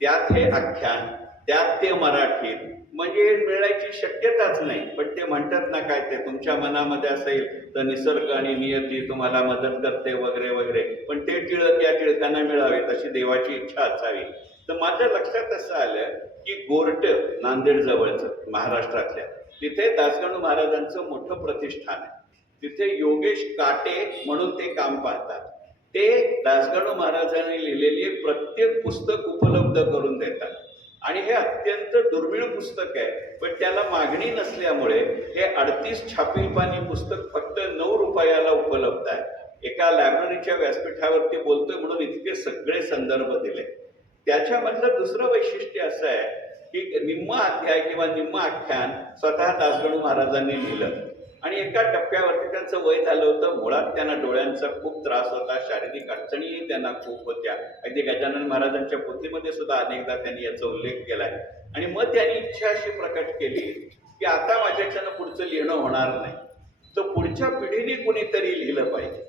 त्यात हे आख्यान, त्यात ते मराठीत, म्हणजे मिळायची शक्यताच नाही. पण ते म्हणतात ना काय ते तुमच्या मनामध्ये असेल तर निसर्ग आणि नियती तुम्हाला मदत करते वगैरे वगैरे, पण ते टिळक या टिळकांना मिळावे तशी देवाची इच्छा असावी. तर माझ्या लक्षात असं आलं की गोरट नांदेड जवळचं महाराष्ट्रातल्या तिथे दासगणू महाराजांचं मोठं प्रतिष्ठान आहे. तिथे योगेश काटे म्हणून ते काम पाहतात. ते दासगणू महाराजांनी लिहिलेली प्रत्येक पुस्तक उपलब्ध करून देतात. आणि हे अत्यंत दुर्मिळ पुस्तक आहे, पण त्याला मागणी नसल्यामुळे हे 38 छापीलपानी पुस्तक फक्त 9 रुपयाला उपलब्ध आहे. एका लायब्ररीच्या व्यासपीठावरती बोलतोय म्हणून इतके सगळे संदर्भ दिले. त्याच्यामधलं दुसरं वैशिष्ट्य असं आहे की निम्म अध्याय किंवा निम्म आख्यान स्वतः दासगणू महाराजांनी लिहिलं. आणि एका टप्प्यावरती त्यांचं वय झालं होतं. मुळात त्यांना डोळ्यांचा खूप त्रास होता, शारीरिक अडचणीही त्यांना खूप होत्या. अगदी गजानन महाराजांच्या पोथीमध्ये सुद्धा अनेकदा त्यांनी याचा उल्लेख केलाय. आणि मग त्यांनी इच्छा अशी प्रकट केली की आता माझ्याच्यानं पुढचं लिहिणं होणार नाही, तर पुढच्या पिढीने कुणीतरी लिहिलं पाहिजे.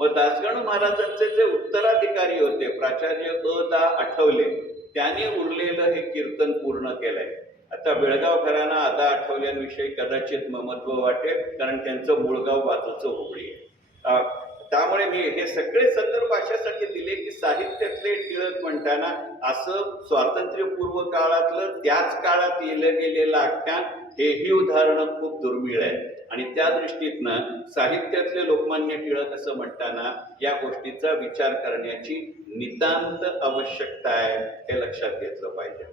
मग दासगणू महाराजांचे जे उत्तराधिकारी होते प्राचार्य दा आठवले, त्यांनी उरलेलं हे कीर्तन पूर्ण केलंय. आता बेळगाव घराणा आदा आठवल्यांविषयी कदाचित महत्व वाटेल, कारण त्यांचं मूळगाव बाजूचं हुबळी आहे. त्यामुळे मी हे सगळे संदर्भ अशासाठी दिले की साहित्यातले टिळक म्हणताना असं स्वातंत्र्यपूर्व काळातलं त्याच काळात लिहिलं गेलेलं आख्यान हेही उदाहरणं खूप दुर्मिळ आहे. आणि त्या दृष्टीतनं साहित्यातले लोकमान्य टिळक असं म्हणताना या गोष्टीचा विचार करण्याची नितांत आवश्यकता आहे, हे लक्षात घेतलं पाहिजे.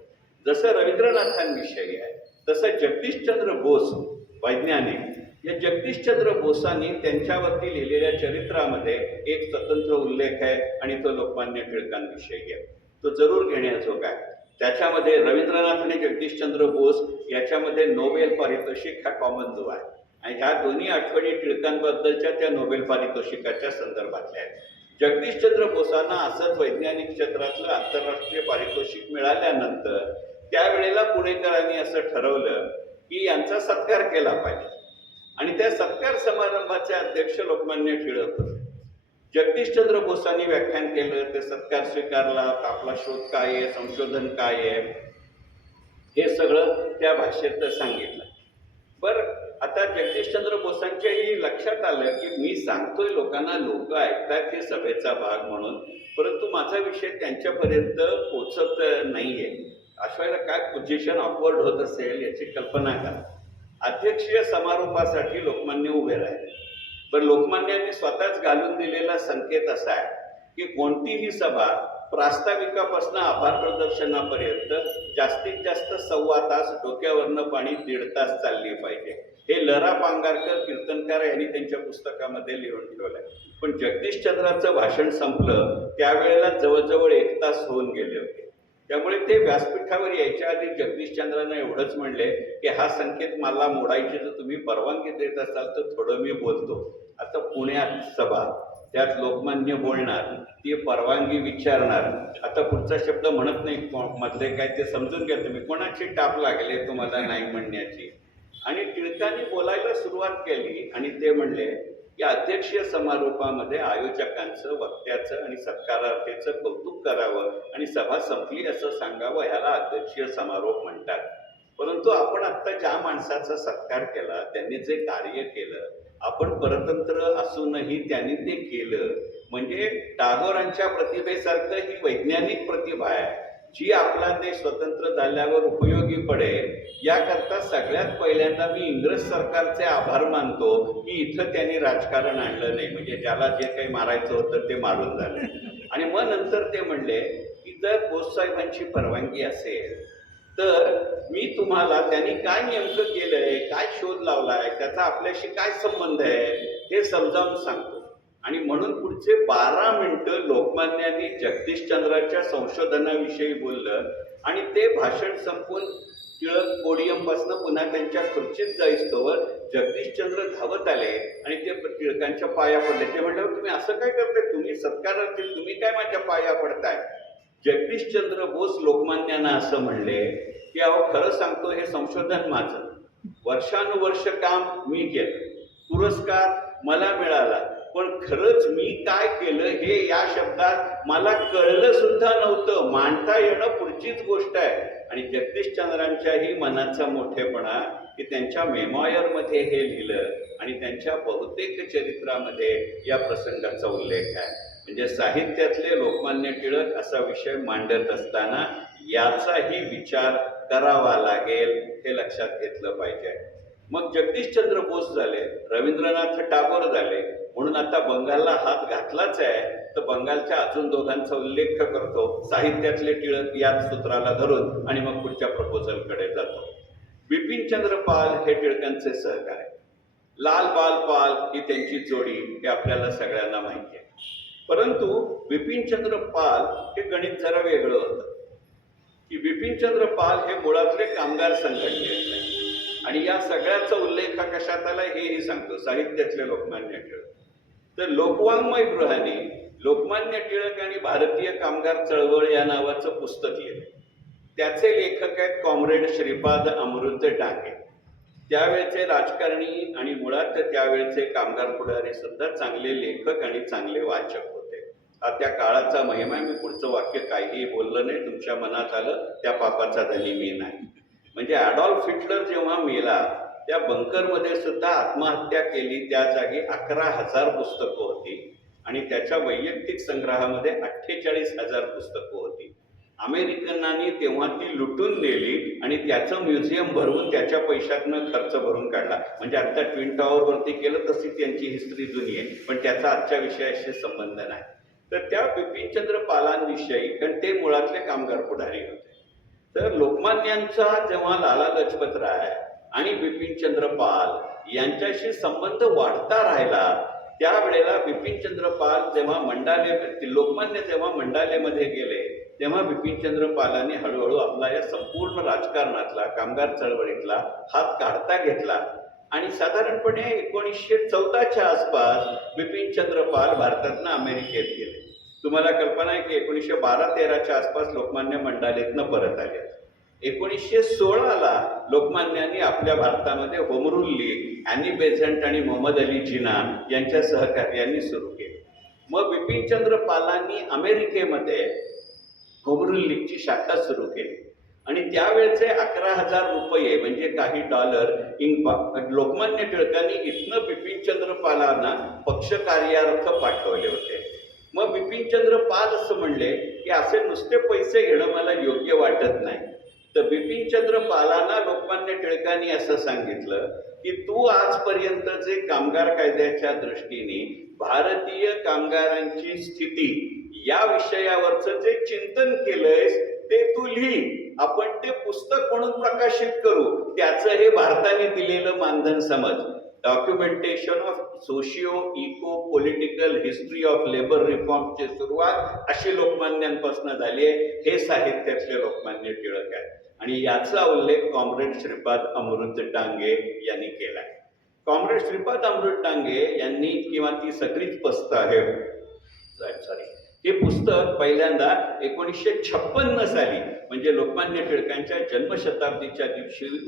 जसं रवींद्रनाथांविषयी आहे तसं जगदीशचंद्र बोस वैज्ञानिक, या जगदीशचंद्र बोसांनी त्यांच्यावरती लिहिलेल्या चरित्रामध्ये एक स्वतंत्र उल्लेख आहे आणि तो लोकमान्य टिळकांविषयी आहे. तो जरूर घेण्याजोगा आहे. त्याच्यामध्ये रवींद्रनाथ आणि जगदीशचंद्र बोस याच्यामध्ये नोबेल पारितोषिक हा कॉमन जो आहे. आणि ह्या दोन्ही आठवणी टिळकांबद्दलच्या त्या नोबेल पारितोषिकाच्या संदर्भातल्या आहेत. जगदीशचंद्र बोसांना असंच वैज्ञानिक क्षेत्रातलं आंतरराष्ट्रीय पारितोषिक मिळाल्यानंतर त्यावेळेला पुणेकरांनी असं ठरवलं की यांचा सत्कार केला पाहिजे. आणि त्या सत्कार समारंभाचे अध्यक्ष लोकमान्य टिळक होते. जगदीशचंद्र बोसांनी व्याख्यान केलं, ते सत्कार स्वीकारला, आपला शोध काय आहे, संशोधन काय आहे हे सगळं त्या भाषेत सांगितलं. बरं, आता जगदीशचंद्र बोसांच्याही लक्षात आलं की मी सांगतोय लोकांना, लोक ऐकतात हे सभेचा भाग म्हणून, परंतु माझा विषय त्यांच्यापर्यंत पोचत नाहीये. अशा वेळेला काय पोझिशन ऑकवर्ड होत असेल याची कल्पना करा. अध्यक्षीय समारोपासाठी लोकमान्य उभे राहिले. बरं, लोकमान्यांनी स्वतःच घालून दिलेला संकेत असा आहे की कोणतीही सभा प्रास्ताविकापासून आभार प्रदर्शनापर्यंत जास्तीत जास्त 1.25 तास, डोक्यावरनं पाणी 1.5 तास चालली पाहिजे. हे लरा पांगारकर कीर्तनकार यांनी त्यांच्या पुस्तकामध्ये लिहून ठेवलंय. पण जगदीशचंद्राचं भाषण संपलं त्यावेळेला जवळजवळ 1 तास होऊन गेले होते. त्यामुळे ते व्यासपीठावर यायच्या आधी जगदीशचंद्रांना एवढंच म्हणले की हा संकेत मला मोडायची जर तुम्ही परवानगी देत असाल तर थोडं मी बोलतो. आता पुण्यात सभा, त्यात लोकमान्य बोलणार, ती परवानगी विचारणार. आता पुढचा शब्द म्हणत नाही मधले काय ते समजून घ्या तुम्ही, कोणाची टाप लागले तुम्हाला नाही म्हणण्याची. आणि टिळकांनी बोलायला सुरुवात केली आणि ते म्हणले की अध्यक्षीय समारोपामध्ये आयोजकांचं, वक्त्याचं आणि सत्कारार्थीचं कौतुक करावं आणि सभा संपली असं सांगावं, ह्याला अध्यक्षीय समारोप म्हणतात. परंतु आपण आत्ता ज्या माणसाचा सत्कार केला, त्यांनी जे कार्य केलं, आपण परतंत्र असूनही त्यांनी ते केलं, म्हणजे टागोरांच्या प्रतिभेसारखं ही वैज्ञानिक प्रतिभा आहे जी आपला देश स्वतंत्र झाल्यावर उपयोगी पडेल. याकरता सगळ्यात पहिल्यांदा मी इंग्रज सरकारचे आभार मानतो की इथं त्यांनी राजकारण आणलं नाही, म्हणजे ज्याला जे काही मारायचं होतं ते मारून झालं. आणि मग नंतर ते म्हणले की जर बोससाहेबांची परवानगी असेल तर मी तुम्हाला त्यांनी काय नेमकं केलंय, काय शोध लावलाय, त्याचा आपल्याशी काय संबंध आहे हे समजावून सांगतो. आणि म्हणून पुढचे 12 मिनिटं लोकमान्यांनी जगदीशचंद्राच्या संशोधनाविषयी बोललं. आणि ते भाषण संपून टिळक पोडियमपासून पुन्हा त्यांच्या खुर्चीत जाईस्तोवर जगदीशचंद्र धावत आले आणि ते टिळकांच्या पाया पडले. ते म्हटल्यावर तुम्ही असं काय करताय, तुम्ही सत्कारार्थी, तुम्ही काय माझ्या पाया पडताय. जगदीशचंद्र बोस लोकमान्यांना असं म्हणले की अहो खरं सांगतो, हे संशोधन माझं, वर्षानुवर्ष काम मी केलं, पुरस्कार मला मिळाला, पण खरंच मी काय केलं हे या शब्दात मला कळलं सुद्धा नव्हतं. मांडता येणं पुढचीच गोष्ट आहे. आणि जगदीशचंद्रांच्याही मनाचा मोठेपणा की त्यांच्या मेमॉयरमध्ये हे लिहिलं आणि त्यांच्या बहुतेक चरित्रामध्ये या प्रसंगाचा उल्लेख आहे. म्हणजे साहित्यातले लोकमान्य टिळक असा विषय मांडत असताना याचाही विचार करावा लागेल, हे लक्षात घेतलं पाहिजे. मग जगदीशचंद्र बोस झाले, रवींद्रनाथ टागोर झाले, म्हणून आता बंगालला हात घातलाच आहे तर बंगालच्या अजून दोघांचा उल्लेख करतो, साहित्यातले टिळक याच सूत्राला धरून, आणि मग पुढच्या प्रपोजलकडे जातो. बिपिनचंद्र पाल हे टिळकांचे सहकारी, लाल बाल पाल ही त्यांची जोडी, हे आपल्याला सगळ्यांना माहिती आहे. परंतु बिपिनचंद्र पाल हे गणित जरा वेगळं होतं की बिपिनचंद्र पाल हे मुळातले कामगार संघटनेतले. आणि या सगळ्याचा उल्लेख कशात आला हेही सांगतो, साहित्यातले लोकमान्य टिळक. तर लोकवाङ्मय गृहाने लोकमान्य टिळक आणि भारतीय कामगार चळवळ या नावाचं पुस्तक लिहिलं. त्याचे लेखक आहेत कॉम्रेड श्रीपाद अमृत डांगे. त्यावेळेचे राजकारणी आणि मुळात त्यावेळेचे कामगार पुढारी सुद्धा चांगले लेखक आणि चांगले वाचक होते. हा त्या काळाचा महिमा आहे. मी पुढचं वाक्य काहीही बोललं नाही, तुमच्या मनात आलं त्या पापाचा धनी मी नाही. म्हणजे ॲडॉल्फ हिटलर जेव्हा मेला त्या बंकरमध्ये सुद्धा आत्महत्या केली, त्या जागी 11,000 पुस्तकं होती आणि त्याच्या वैयक्तिक संग्रहामध्ये 48,000 पुस्तकं होती. अमेरिकनांनी तेव्हा ती लुटून नेली आणि त्याचं म्युझियम भरवून त्याच्या पैशातनं खर्च भरून काढला. म्हणजे आता ट्विन टॉवरवरती केलं तशी त्यांची हिस्ट्री जुनी आहे, पण त्याचा आजच्या विषयाशी संबंध नाही. तर त्या बिपिनचंद्र पालांविषयी, कारण ते मुळातले कामगार पुढारी होते, तर लोकमान्यांचा जेव्हा लाला लजपत राय आणि बिपिनचंद्र पाल यांच्याशी संबंध वाढता राहिला, त्यावेळेला बिपिनचंद्र पाल जेव्हा लोकमान्य जेव्हा मंडालेमध्ये गेले तेव्हा बिपिनचंद्र पालांनी हळूहळू आपला या संपूर्ण राजकारणातला, कामगार चळवळीतला हात काढता घेतला. आणि साधारणपणे 1914च्या आसपास बिपिनचंद्र पाल भारतातनं अमेरिकेत गेले. तुम्हाला कल्पना आहे की 1912-13च्या आसपास लोकमान्य मंडालेतनं परत आले. 1916ला लोकमान्यांनी आपल्या भारतामध्ये home rule league, Annie Besant आणि मोहम्मद अली जिना यांच्या सहकार्याने सुरू केले. मग बिपिनचंद्र पालांनी अमेरिकेमध्ये होम रूल लीगची शाखा सुरू केली आणि त्यावेळेचे 11,000 रुपये म्हणजे काही डॉलर लोकमान्य टिळकांनी इथनं बिपिनचंद्र पालांना पक्ष कार्यार्थ पाठवले होते. मग बिपिनचंद्र पाल असं म्हणले की असे नुसते पैसे घेणं मला योग्य वाटत नाही. तर बिपिनचंद्र पालांना लोकमान्य टिळकांनी असं सांगितलं की तू आजपर्यंत जे कामगार कायद्याच्या दृष्टीने भारतीय कामगारांची स्थिती या विषयावरचं जे चिंतन केलंयस ते तू लिही, आपण ते पुस्तक म्हणून प्रकाशित करू. त्याचं हे भारताने दिलेलं मानधन समज. Documentation of socio eco political history of labour रिफॉर्मची सुरुवात अशी लोकमान्यांपासून झाली आहे. हे साहित्यातले लोकमान्य टिळक आहे आणि याचा उल्लेख कॉम्रेड श्रीपाद अमृत डांगे यांनी केलाय. कॉम्रेड श्रीपाद अमृत डांगे यांनी किंवा ती सगळीच पस्त आहे हे पुस्तक पहिल्यांदा 1956 साली म्हणजे लोकमान्य टिळकांच्या जन्मशताब्दीच्या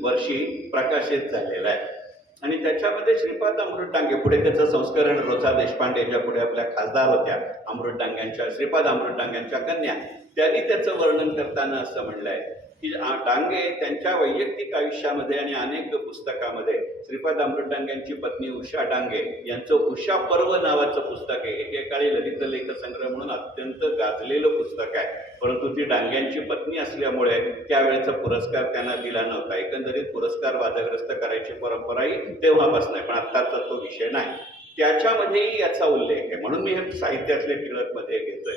वर्षी प्रकाशित झालेलं आहे. आणि त्याच्यामध्ये श्रीपाद अमृत डांगे पुढे त्याचं संस्करण रोजा देशपांडेच्या पुढे आपल्या खासदार होत्या अमृत डांग्यांच्या श्रीपाद अमृत डांग्यांच्या कन्या, त्यांनी त्याचं वर्णन करताना असं म्हणलंय की डांगे त्यांच्या वैयक्तिक आयुष्यामध्ये आणि अनेक पुस्तकामध्ये श्रीपाद अमृत डांग्यांची पत्नी उषा डांगे यांचं उषा पर्व नावाचं पुस्तक आहे. एकेकाळी ललित लेख संग्रह म्हणून अत्यंत गाजलेलं पुस्तक आहे, परंतु ती डांग्यांची पत्नी असल्यामुळे त्यावेळेचा पुरस्कार त्यांना दिला नव्हता. एकंदरीत पुरस्कार वादग्रस्त करायची परंपराही तेव्हापासून आहे, पण आत्ताचा तो विषय नाही. त्याच्यामध्येही याचा उल्लेख आहे. म्हणून मी हे साहित्यातले टिळक मध्ये घेतोय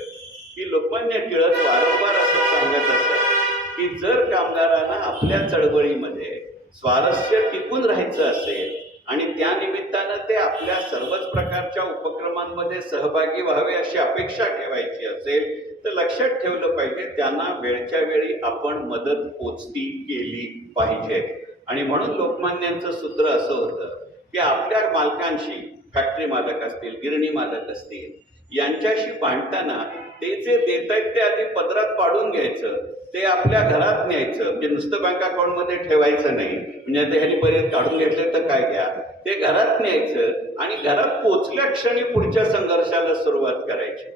की लोकमान्य टिळक वारंवार असं सांगत असतात की जर कामगारांना आपल्या चळवळीमध्ये स्वारस्य टिकून राहायचं असेल आणि त्या निमित्तानं ते आपल्या सर्वच प्रकारच्या उपक्रमांमध्ये सहभागी व्हावे अशी अपेक्षा ठेवायची असेल तर लक्षात ठेवलं पाहिजे त्यांना वेळच्या वेळी आपण मदत पोचती केली पाहिजे. आणि म्हणून लोकमान्यांचं सूत्र असं होतं की आपल्या मालकांशी, फॅक्टरी मालक असतील, गिरणी मालक असतील, यांच्याशी भांडताना ते जे देत आहेत ते आधी पदरात पाडून घ्यायचं, ते आपल्या घरात न्यायचं. म्हणजे नुसतं बँक अकाउंट मध्ये ठेवायचं नाही, म्हणजे ते ह्यानी पर्यंत काढून घेतलं तर काय घ्या, ते घरात न्यायचं आणि घरात पोचल्या क्षणी पुढच्या संघर्षाला सुरुवात करायची.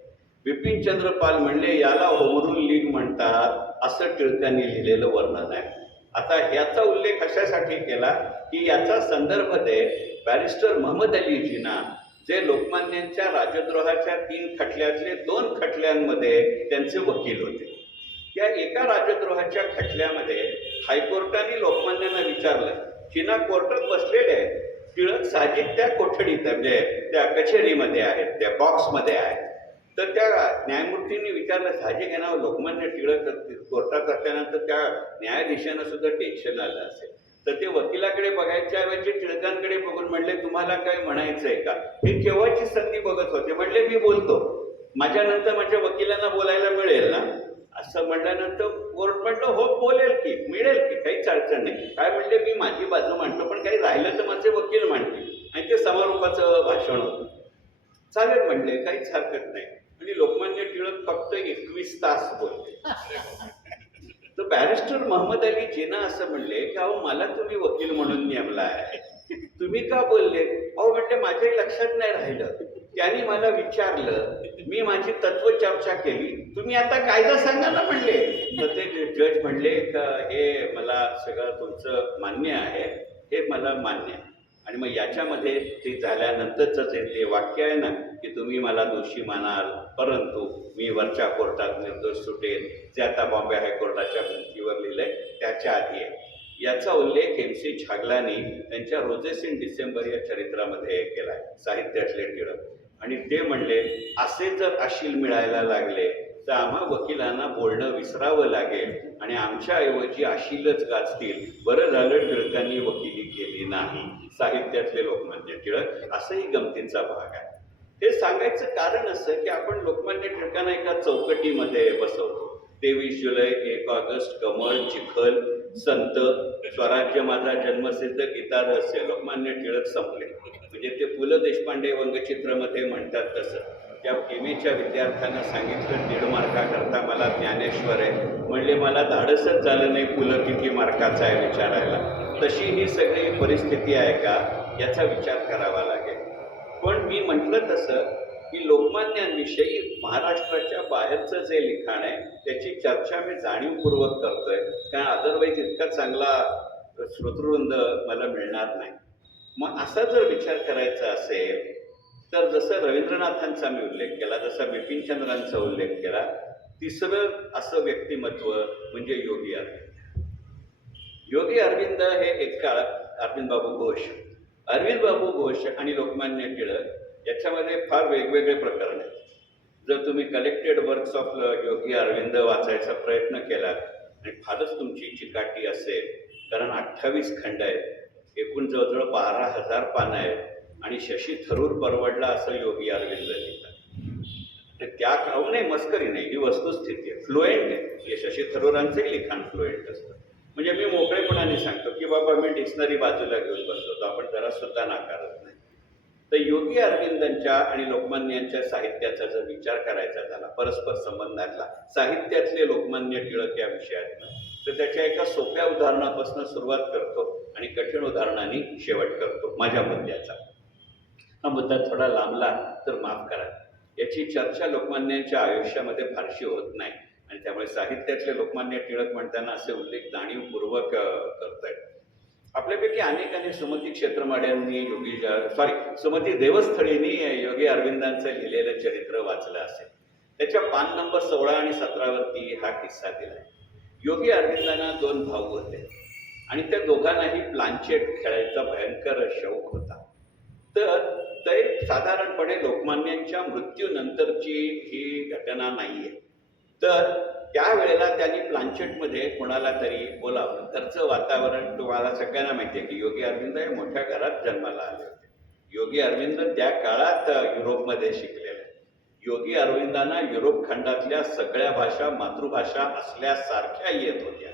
बिपिनचंद्र पाल म्हणले याला होम रूल लीग म्हणतात, असं टिळकांनी लिहिलेलं वर्णन आहे. आता याचा उल्लेख अशासाठी केला की याचा संदर्भ दे बॅरिस्टर महमद अली जिना जे लोकमान्यांच्या राजद्रोहाच्या 3 खटल्यातले 2 खटल्यांमध्ये त्यांचे वकील होते. त्या एका राजद्रोहाच्या खटल्यामध्ये हायकोर्टाने लोकमान्यांना विचारलं, जिना कोर्टात बसलेले आहेत, टिळक साहजिक त्या कोठडीत म्हणजे त्या कचेरीमध्ये आहेत, त्या बॉक्समध्ये आहेत. तर त्या न्यायमूर्तींनी विचारलं, साहजिक आहे ना, लोकमान्य टिळक कोर्टात असल्यानंतर त्या न्यायाधीशांना सुद्धा टेन्शन आलं असेल. तर ते वकिलाकडे बघायच्या ऐवजी टिळकांकडे बघून म्हणले तुम्हाला काय म्हणायचंय का. हे केव्हाची संधी बघत होते. म्हणले मी बोलतो, माझ्यानंतर माझ्या वकिलांना बोलायला मिळेल ना. असं म्हणल्यानंतर कोर्ट म्हटलं हो बोलेल की, मिळेल की, काहीच अडचण नाही. काय म्हणले मी माझी बाजू मांडतो, पण काही राहिलं तर माझे वकील मांडतील. आणि ते समारोपाचं भाषण होतं. चालेल म्हणले, काहीच हरकत नाही. आणि लोकमान्य टिळक फक्त 21 तास बोलले. तर बॅरिस्टर महमद अली जिना असं म्हणले की अहो मला तुम्ही वकील म्हणून नेमला आहे, तुम्ही का बोलले. अहो म्हणले माझ्याही लक्षात नाही राहिलं, त्यांनी मला विचारलं, मी माझी तत्वचर्चा केली, तुम्ही आता कायदा सांगा ना म्हणले. तर ते जज म्हणले का हे मला सगळं तुमचं मान्य आहे, हे मला मान्य आहे. आणि मग याच्यामध्ये ते झाल्यानंतरच ते वाक्य आहे ना की तुम्ही मला दोषी मानाल परंतु मी वरच्या कोर्टात निर्दोष सुटेल, जे आता बॉम्बे हायकोर्टाच्या भिंतीवर लिहिलंय त्याच्या आधी आहे. याचा उल्लेख MC छागलानी त्यांच्या रोजेस इन डिसेंबर या चरित्रामध्ये केलाय, साहित्यातले टिळक. आणि ते म्हणले असे जर अशील मिळायला लागले तर आम्हा वकिलांना बोलणं विसरावं लागेल आणि आमच्या ऐवजी अशीलच गाजतील. बरं झालं टिळकांनी वकिली केली नाही. साहित्यातले लोकमान्य टिळक असंही गमतीचा भाग आहे. हे सांगायचं कारण असं की आपण लोकमान्य टिळकांना एका चौकटीमध्ये बसवतो. 23 जुलै, 1 ऑगस्ट, कमळ, चिखल, संत, स्वराज्य माझा जन्मसिद्ध, गीता रहस्य, लोकमान्य टिळक संपले. म्हणजे ते पु ल देशपांडे व्यंगचित्रमध्ये म्हणतात तसं. त्या MAच्या विद्यार्थ्यांना सांगितलं 1.5 मार्काकरता मला ज्ञानेश्वर आहे. म्हणले मला धाडसच झालं नाही पु ल किती मार्काचा आहे विचारायला. तशी ही सगळी परिस्थिती आहे का याचा विचार करावा लागेल. पण मी म्हटलं तसं की लोकमान्यांविषयी महाराष्ट्राच्या बाहेरचं जे लिखाण आहे त्याची चर्चा मी जाणीवपूर्वक करतोय, कारण अदरवाईज इतका चांगला श्रोतृवृंद मला मिळणार नाही. मग असा जर विचार करायचा असेल तर जसं रवींद्रनाथांचा मी उल्लेख केला, जसा बिपिनचंद्रांचा उल्लेख केला, तिसरं असं व्यक्तिमत्व म्हणजे योगी अरविंद. योगी अरविंद हे एक काळ अरविंद बाबू घोष आणि लोकमान्य टिळक याच्यामध्ये फार वेगवेगळे प्रकरण आहेत. जर तुम्ही कलेक्टेड वर्क्स ऑफ योगी अरविंद वाचायचा प्रयत्न केला आणि फारच तुमची चिकाटी असेल, कारण 28 खंड आहेत, एकूण जवळजवळ 12,000 पानं आहेत आणि शशी थरूर परवडला असं योगी अरविंद लिहितात. तर त्या नाही, मस्करी नाही, ही वस्तुस्थिती आहे, फ्लुएंट आहे. म्हणजे शशी थरूरांचंही लिखाण फ्लुएंट असतं. म्हणजे मी मोकळेपणाने सांगतो की बाबा मी डिक्शनरी बाजूला घेऊन बसलो, आपण जरा सुद्धा नाकारत नाही. तर योगी अरविंदांच्या आणि लोकमान्यांच्या साहित्याचा जर विचार करायचा झाला, परस्पर संबंधातला, साहित्यातले लोकमान्य टिळक या विषयातनं, तर त्याच्या एका सोप्या उदाहरणापासून सुरुवात करतो आणि कठीण उदाहरणाने शेवट करतो माझ्या मुद्द्याचा. हा मुद्दा थोडा लांबला तर माफ करा. याची चर्चा लोकमान्यांच्या आयुष्यामध्ये फारशी होत नाही आणि त्यामुळे साहित्यातले लोकमान्य टिळक म्हणताना असे उल्लेख जाणीवपूर्वक करतायत. आपल्यापैकी अनेकांनी सुमती क्षेत्रमाड्यांनी सुमती देवस्थळींनी योगी अरविंदांचं लिहिलेलं चरित्र वाचलं असेल. त्याच्या पान नंबर 16 आणि 17 वरती हा किस्सा दिला. योगी अरविंदांना 2 भाऊ होते आणि त्या दोघांनाही प्लांचेट खेळायचा भयंकर शौक होता. तर ते साधारणपणे लोकमान्यांच्या मृत्यूनंतरची ही घटना नाहीये. तर त्यावेळेला त्यांनी प्लांचेटमध्ये कोणाला तरी बोलावलं. घरचं वातावरण तुम्हाला सगळ्यांना माहिती आहे की योगी अरविंद हे मोठ्या घरात जन्माला आले होते. योगी अरविंद त्या काळात युरोपमध्ये शिकलेले. योगी अरविंदांना युरोप खंडातल्या सगळ्या भाषा मातृभाषा असल्यासारख्या येत होत्या.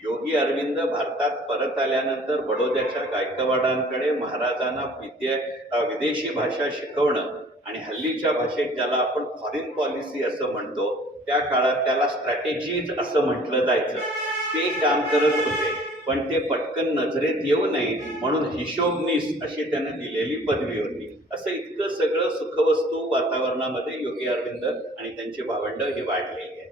योगी अरविंद भारतात परत आल्यानंतर बडोद्याच्या गायकवाडांकडे महाराजांना विदेशी भाषा शिकवणं आणि हल्लीच्या भाषेत ज्याला आपण फॉरेन पॉलिसी असं म्हणतो, त्या काळात त्याला स्ट्रॅटेजीज असं म्हटलं जायचं, ते काम करत होते. पण ते पटकन नजरेत येऊ नये म्हणून हिशोबनीस अशी त्यांना दिलेली पदवी होती. असं इतकं सगळं सुखवस्तू वातावरणामध्ये योगी अरविंद आणि त्यांची भावंड ही वाढलेली आहे.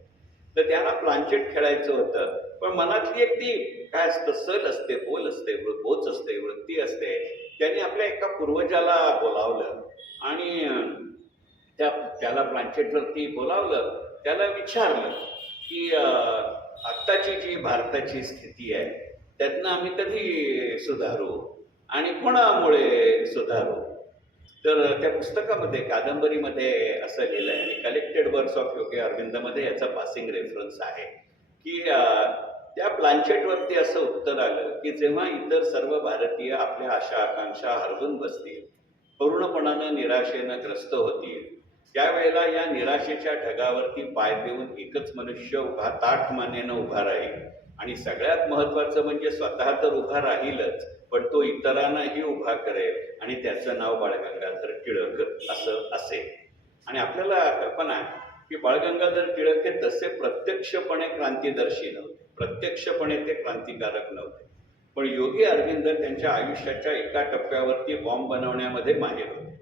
तर त्यांना प्लांचेट खेळायचं होतं, पण मनातली एक ती काय असतं, सल असते, बोल असते, बोच असते, वृत्ती असते. त्यांनी आपल्या एका पूर्वजाला बोलावलं आणि त्याला प्लांचेटवरती बोलावलं. त्याला विचारलं की आत्ताची जी भारताची स्थिती आहे त्यातनं आम्ही कधी सुधारू आणि कोणामुळे सुधारू. तर त्या पुस्तकामध्ये, कादंबरीमध्ये असं लिहिलं आहे आणि कलेक्टेड वर्क्स ऑफ योगी अरविंदमध्ये याचा पासिंग रेफरन्स आहे की त्या प्लांचेटवरती असं उत्तर आलं की जेव्हा इतर सर्व भारतीय आपल्या आशा आकांक्षा हरवून बसतील, पूर्णपणानं निराशेनं ग्रस्त होतील, त्यावेळेला या निराशेच्या ढगावरती पाय देऊन एकच मनुष्य ताठ मानेनं उभा राहील आणि सगळ्यात महत्वाचं म्हणजे स्वतः तर उभा राहीलच, पण तो इतरांनाही उभा करेल आणि त्याचं नाव बाळगंगाधर टिळक असं असेल. आणि आपल्याला कल्पना आहे की बाळगंगाधर टिळक हे तसे प्रत्यक्षपणे क्रांतिदर्शी नव्हते, प्रत्यक्षपणे ते क्रांतिकारक नव्हते, पण योगी अरविंद त्यांच्या आयुष्याच्या एका टप्प्यावरती बॉम्ब बनवण्यामध्ये माहीर होते.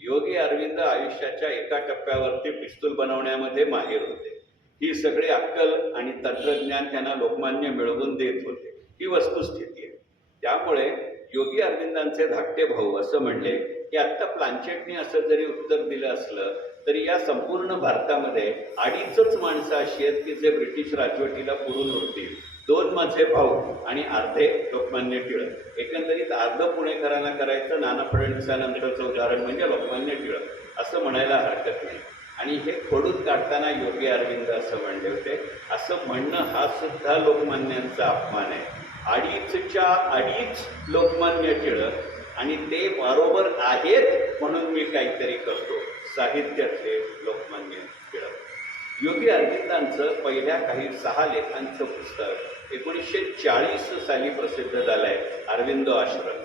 योगी अरविंद आयुष्याच्या एका टप्प्यावरती पिस्तूल बनवण्यामध्ये माहीर होते. ही सगळी अक्कल आणि तंत्रज्ञान त्यांना लोकमान्य मिळवून देत होते. ही वस्तुस्थिती आहे. त्यामुळे योगी अरविंदांचे धाकटे भाऊ असं म्हणले की आत्ता प्लांचेटने असं जरी उत्तर दिलं असलं तरी या संपूर्ण भारतामध्ये 2.5च माणसं अशी आहेत की जे ब्रिटिश राजवटीला पुरून उरतील. 2 माझे भाऊ आणि अर्धे लोकमान्य टिळक. एकंदरीत अर्ध पुणेकरांना करायचं. नाना फडणवीसानंतरचं उदाहरण म्हणजे लोकमान्य टिळक असं म्हणायला हरकत नाही. आणि हे खोडून काढताना योगी अरविंद असं म्हणले होते. असं म्हणणं हा सुद्धा लोकमान्यांचा अपमान आहे. 2.5 लोकमान्य टिळक आणि ते बरोबर आहेत म्हणून मी काहीतरी करतो. साहित्यातले लोकमान्य टिळक. योगी अरविंदांचं पहिल्या काही 6 लेखांचं पुस्तक 1940 साली प्रसिद्ध झालं आहे, अरविंदो आश्रम.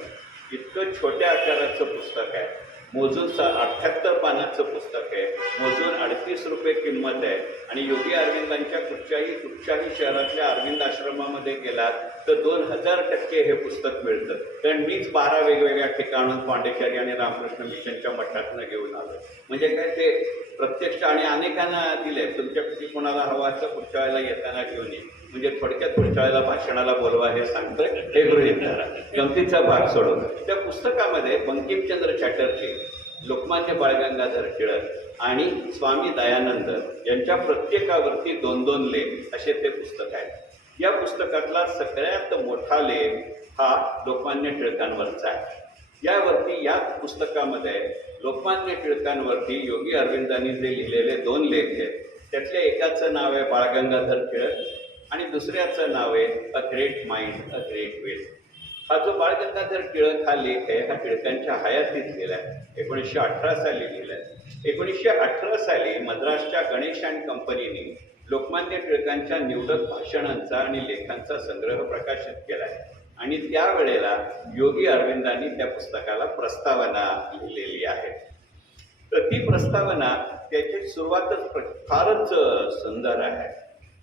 इतकं छोट्या आकाराचं पुस्तक आहे मोजून 78 पानाचं पुस्तक आहे, मोजून 38 रुपये किंमत आहे. आणि योगी अरविंदांच्या कुठच्याही शहरातल्या अरविंद आश्रमामध्ये गेलात तर 2000% हे पुस्तक मिळतं. कारण मीच 12 वेगवेगळ्या ठिकाणून पांडेचारी आणि रामकृष्ण मिशनच्या मठातनं घेऊन आलो. म्हणजे काय ते प्रत्यक्ष आणि अनेकांना दिले. तुमच्यापैकी कोणाला हवा असं पुढच्या वेळेला येताना घेऊन ये. म्हणजे थोडक्यात पुढच्या वेळेला भाषणाला बोलवा हे सांगतोय, हे गृहीत धरा. गमतीचा भाग सोडून त्या पुस्तकामध्ये बंकिमचंद्र चॅटर्जी, लोकमान्य बाळ गंगाधर टिळक आणि स्वामी दयानंद यांच्या प्रत्येकावरती 2-2 लेख असे ते पुस्तक आहे. या पुस्तकातला सगळ्यात मोठा लेख हा लोकमान्य टिळकांवरचा आहे. या पुस्तकामध्ये लोकमान्य टिळकांवरती योगी अरविंदांनी जे लिहिलेले 2 लेख आहेत, त्यातल्या एकाचं नाव आहे बाळ गंगाधर टिळक आणि दुसऱ्याचं नाव आहे a great mind a great will. हा जो बाळ गंगाधर टिळक हा लेख आहे हा टिळकांच्या हयातीत लिहिला आहे. 1918 साली लिहिला आहे. 1918 साली मद्रासच्या गणेश अँड कंपनीने लोकमान्य टिळकांच्या निवडक भाषणांचा आणि लेखांचा संग्रह प्रकाशित केला आहे. आणि त्यावेळेला योगी अरविंदांनी त्या पुस्तकाला प्रस्तावना लिहिलेली आहे. तर ती प्रस्तावना त्याची सुरुवातच फारच सुंदर आहे.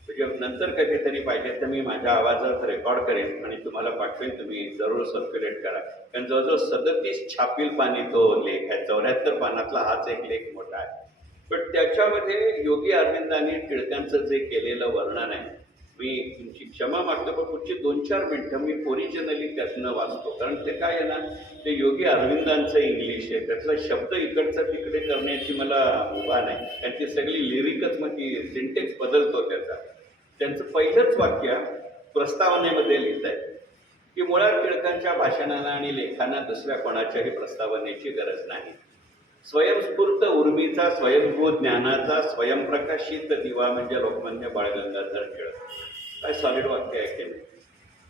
म्हणजे नंतर कधीतरी पाहिजे तर मी माझ्या आवाजात रेकॉर्ड करेन आणि तुम्हाला पाठवेन, तुम्ही जरूर सर्क्युलेट करा. कारण जवळजवळ 37 छापील पानी तो लेख आहे. 74 पानातला हाच एक लेख मोठा आहे. पण त्याच्यामध्ये योगी अरविंदांनी टिळकांचं जे केलेलं वर्णन आहे, मी तुमची क्षमा मागतो पण पुढची 2-4 मिनिटं मी ओरिजिनली त्यातनं वाचतो. कारण ते काय आहे ना, ते योगी अरविंदांचं इंग्लिश आहे, त्यातला शब्द इकडचा तिकडे करण्याची मला मुभा नाही. त्यांची सगळी लिरिकच मग ती सिंटेक्स बदलतो त्याचा. त्यांचं पहिलंच वाक्य प्रस्तावनेमध्ये लिहित आहे की मुळात टिळकांच्या भाषणाला आणि लेखांना दुसऱ्या कोणाच्याही प्रस्तावनेची गरज नाही. स्वयंस्फूर्त उर्मीचा, स्वयंभू ज्ञानाचा, स्वयंप्रकाशित दिवा म्हणजे लोकमान्य बाळ गंगाधर टिळक. काय सॉलिड वाक्य आहे की नाही.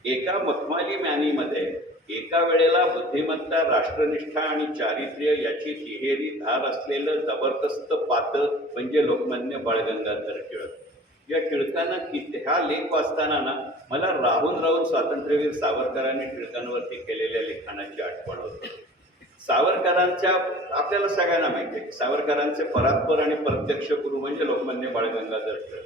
एका मखमाली मॅनीमध्ये एका वेळेला बुद्धिमत्ता, राष्ट्रनिष्ठा आणि चारित्र्य याची तिहेरी धार असलेलं जबरदस्त पात्र म्हणजे लोकमान्य बाळ गंगाधर टिळक. या टिळकांना हा लेख वाचताना ना मला राहून स्वातंत्र्यवीर सावरकरांनी टिळकांवरती केलेल्या लिखाणाची आठवण होते. सावरकरांच्या आपल्याला सगळ्यांना माहिती आहे की सावरकरांचे परात्पर आणि प्रत्यक्ष गुरु म्हणजे लोकमान्य बाळ गंगाधर टिळक.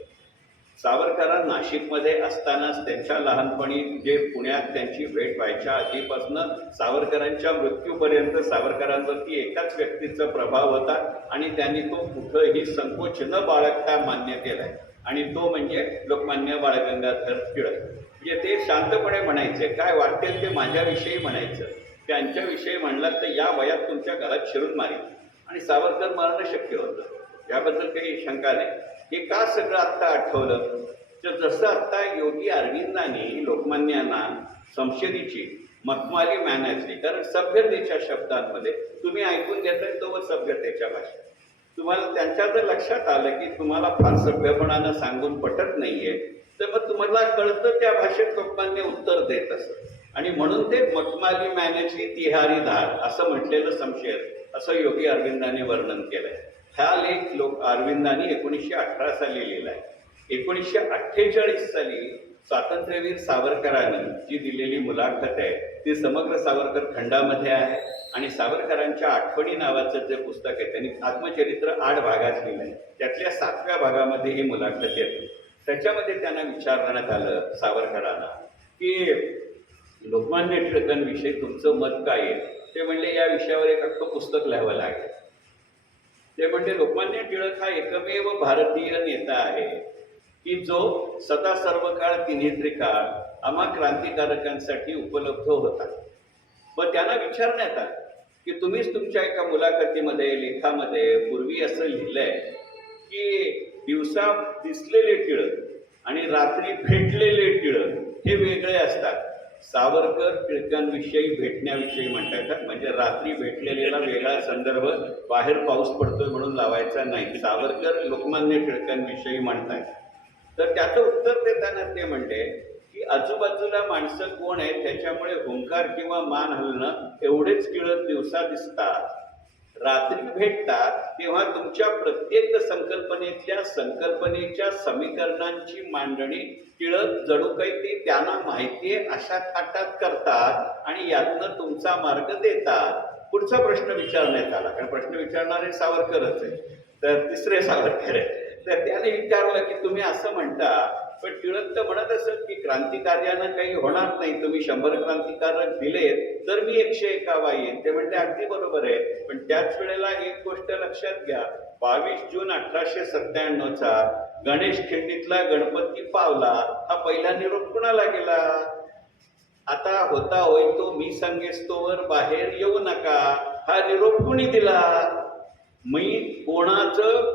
सावरकरां नाशिकमध्ये असतानाच त्यांच्या लहानपणी जे पुण्यात त्यांची भेट व्हायच्या आधीपासून सावरकरांच्या मृत्यूपर्यंत सावरकरांवरती एकाच व्यक्तीचा प्रभाव होता आणि त्यांनी तो कुठंही संकोच न बाळगता मान्य केलाय आणि तो म्हणजे लोकमान्य बाळ गंगाधर टिळक. म्हणजे ते शांतपणे म्हणायचे, काय वाटेल ते माझ्याविषयी म्हणायचं. त्यांच्याविषयी म्हणलात तर या वयात तुमच्या घरात शिरून मारेल आणि सावरकर मारणं शक्य होतं, याबद्दल काही शंका नाही. हे का सगळं आत्ता आठवलं तर जसं आत्ता योगी अरविंदांनी लोकमान्यांना संशोधीची मखमाली मॅनॅचली, कारण सभ्यतेच्या शब्दांमध्ये तुम्ही ऐकून घेताय तो सभ्यतेच्या भाषेत. तुम्हाला त्यांच्या जर लक्षात आलं की तुम्हाला फार सभ्यपणानं सांगून पटत नाहीये तर मग तुम्हाला कळतं त्या भाषेत लोकमान्य उत्तर देत असत. आणि म्हणून ते मखमाली मॅनेजली तिहारी धार असं म्हटलेलं संशय असं योगी अरविंदांनी वर्णन केलंय. हा लेख अरविंदांनी 1918 साली लिहिलाय. 1948 साली स्वातंत्र्यवीर सावरकरांनी जी दिलेली मुलाखत आहे ती समग्र सावरकर खंडामध्ये आहे आणि सावरकरांच्या आठवणी नावाचं जे पुस्तक आहे त्यांनी आत्मचरित्र 8 भागात लिहिलंय. त्यातल्या 7व्या भागामध्ये ही मुलाखत येते. त्याच्यामध्ये त्यांना विचारण्यात आलं सावरकरांना की लोकमान्य टिळकांविषयी तुमचं मत काय आहे. ते म्हणले या विषयावर एक अख्खं पुस्तक लिहावं लागेल. ते म्हणजे लोकमान्य टिळक हा एकमेव भारतीय नेता आहे की जो सदा सर्व काळ तिन्ही त्रिकाळ आम्हा क्रांतिकारकांसाठी उपलब्ध होता. मग त्यांना विचारण्यात आलं की तुम्हीच तुमच्या एका मुलाखतीमध्ये लेखामध्ये पूर्वी असं लिहिलंय की दिवसा दिसलेले टिळक आणि रात्री भेटलेले टिळक हे वेगळे असतात. सावरकर टिळकांविषयी भेटण्याविषयी म्हणतात, म्हणजे रात्री भेटलेला वेगळा संदर्भ बाहेर पाऊस पडतोय म्हणून लावायचा नाही. सावरकर लोकमान्य टिळकांविषयी म्हणतात. तर त्याचं उत्तर देताना ते म्हणले की आजूबाजूला माणसं कोण आहेत त्याच्यामुळे हुंकार किंवा मान हलणं एवढेच टिळक दिवसा दिसतात. रात्री भेटतात तेव्हा तुमच्या प्रत्येक संकल्पनेच्या समीकरणांची मांडणी टिळक जणू काही ते त्यांना माहितीये अशा थाटात करतात आणि यातनं तुमचा मार्ग देतात. पुढचा प्रश्न विचारण्यात आला, कारण प्रश्न विचारणारे सावरकरच आहे, तर तिसरे सावरकर आहे. तर त्याने विचारलं की तुम्ही असं म्हणता, पण टिळक तर म्हणत असत की क्रांतिकार्यानं काही होणार नाही, तुम्ही 100 क्रांतिकारक दिलेत तर मी 101 येईन. ते म्हणते अगदी बरोबर आहे, पण त्याच वेळेला एक गोष्ट लक्षात घ्या, 22 जून 1897चा गणेश खिंडीतला गणपती पावला हा पहिला निरोप कुणाला गेला? आता होता होय तो मी सांगेस तोवर बाहेर येऊ नका, हा निरोप कुणी दिला? मी कोणाचं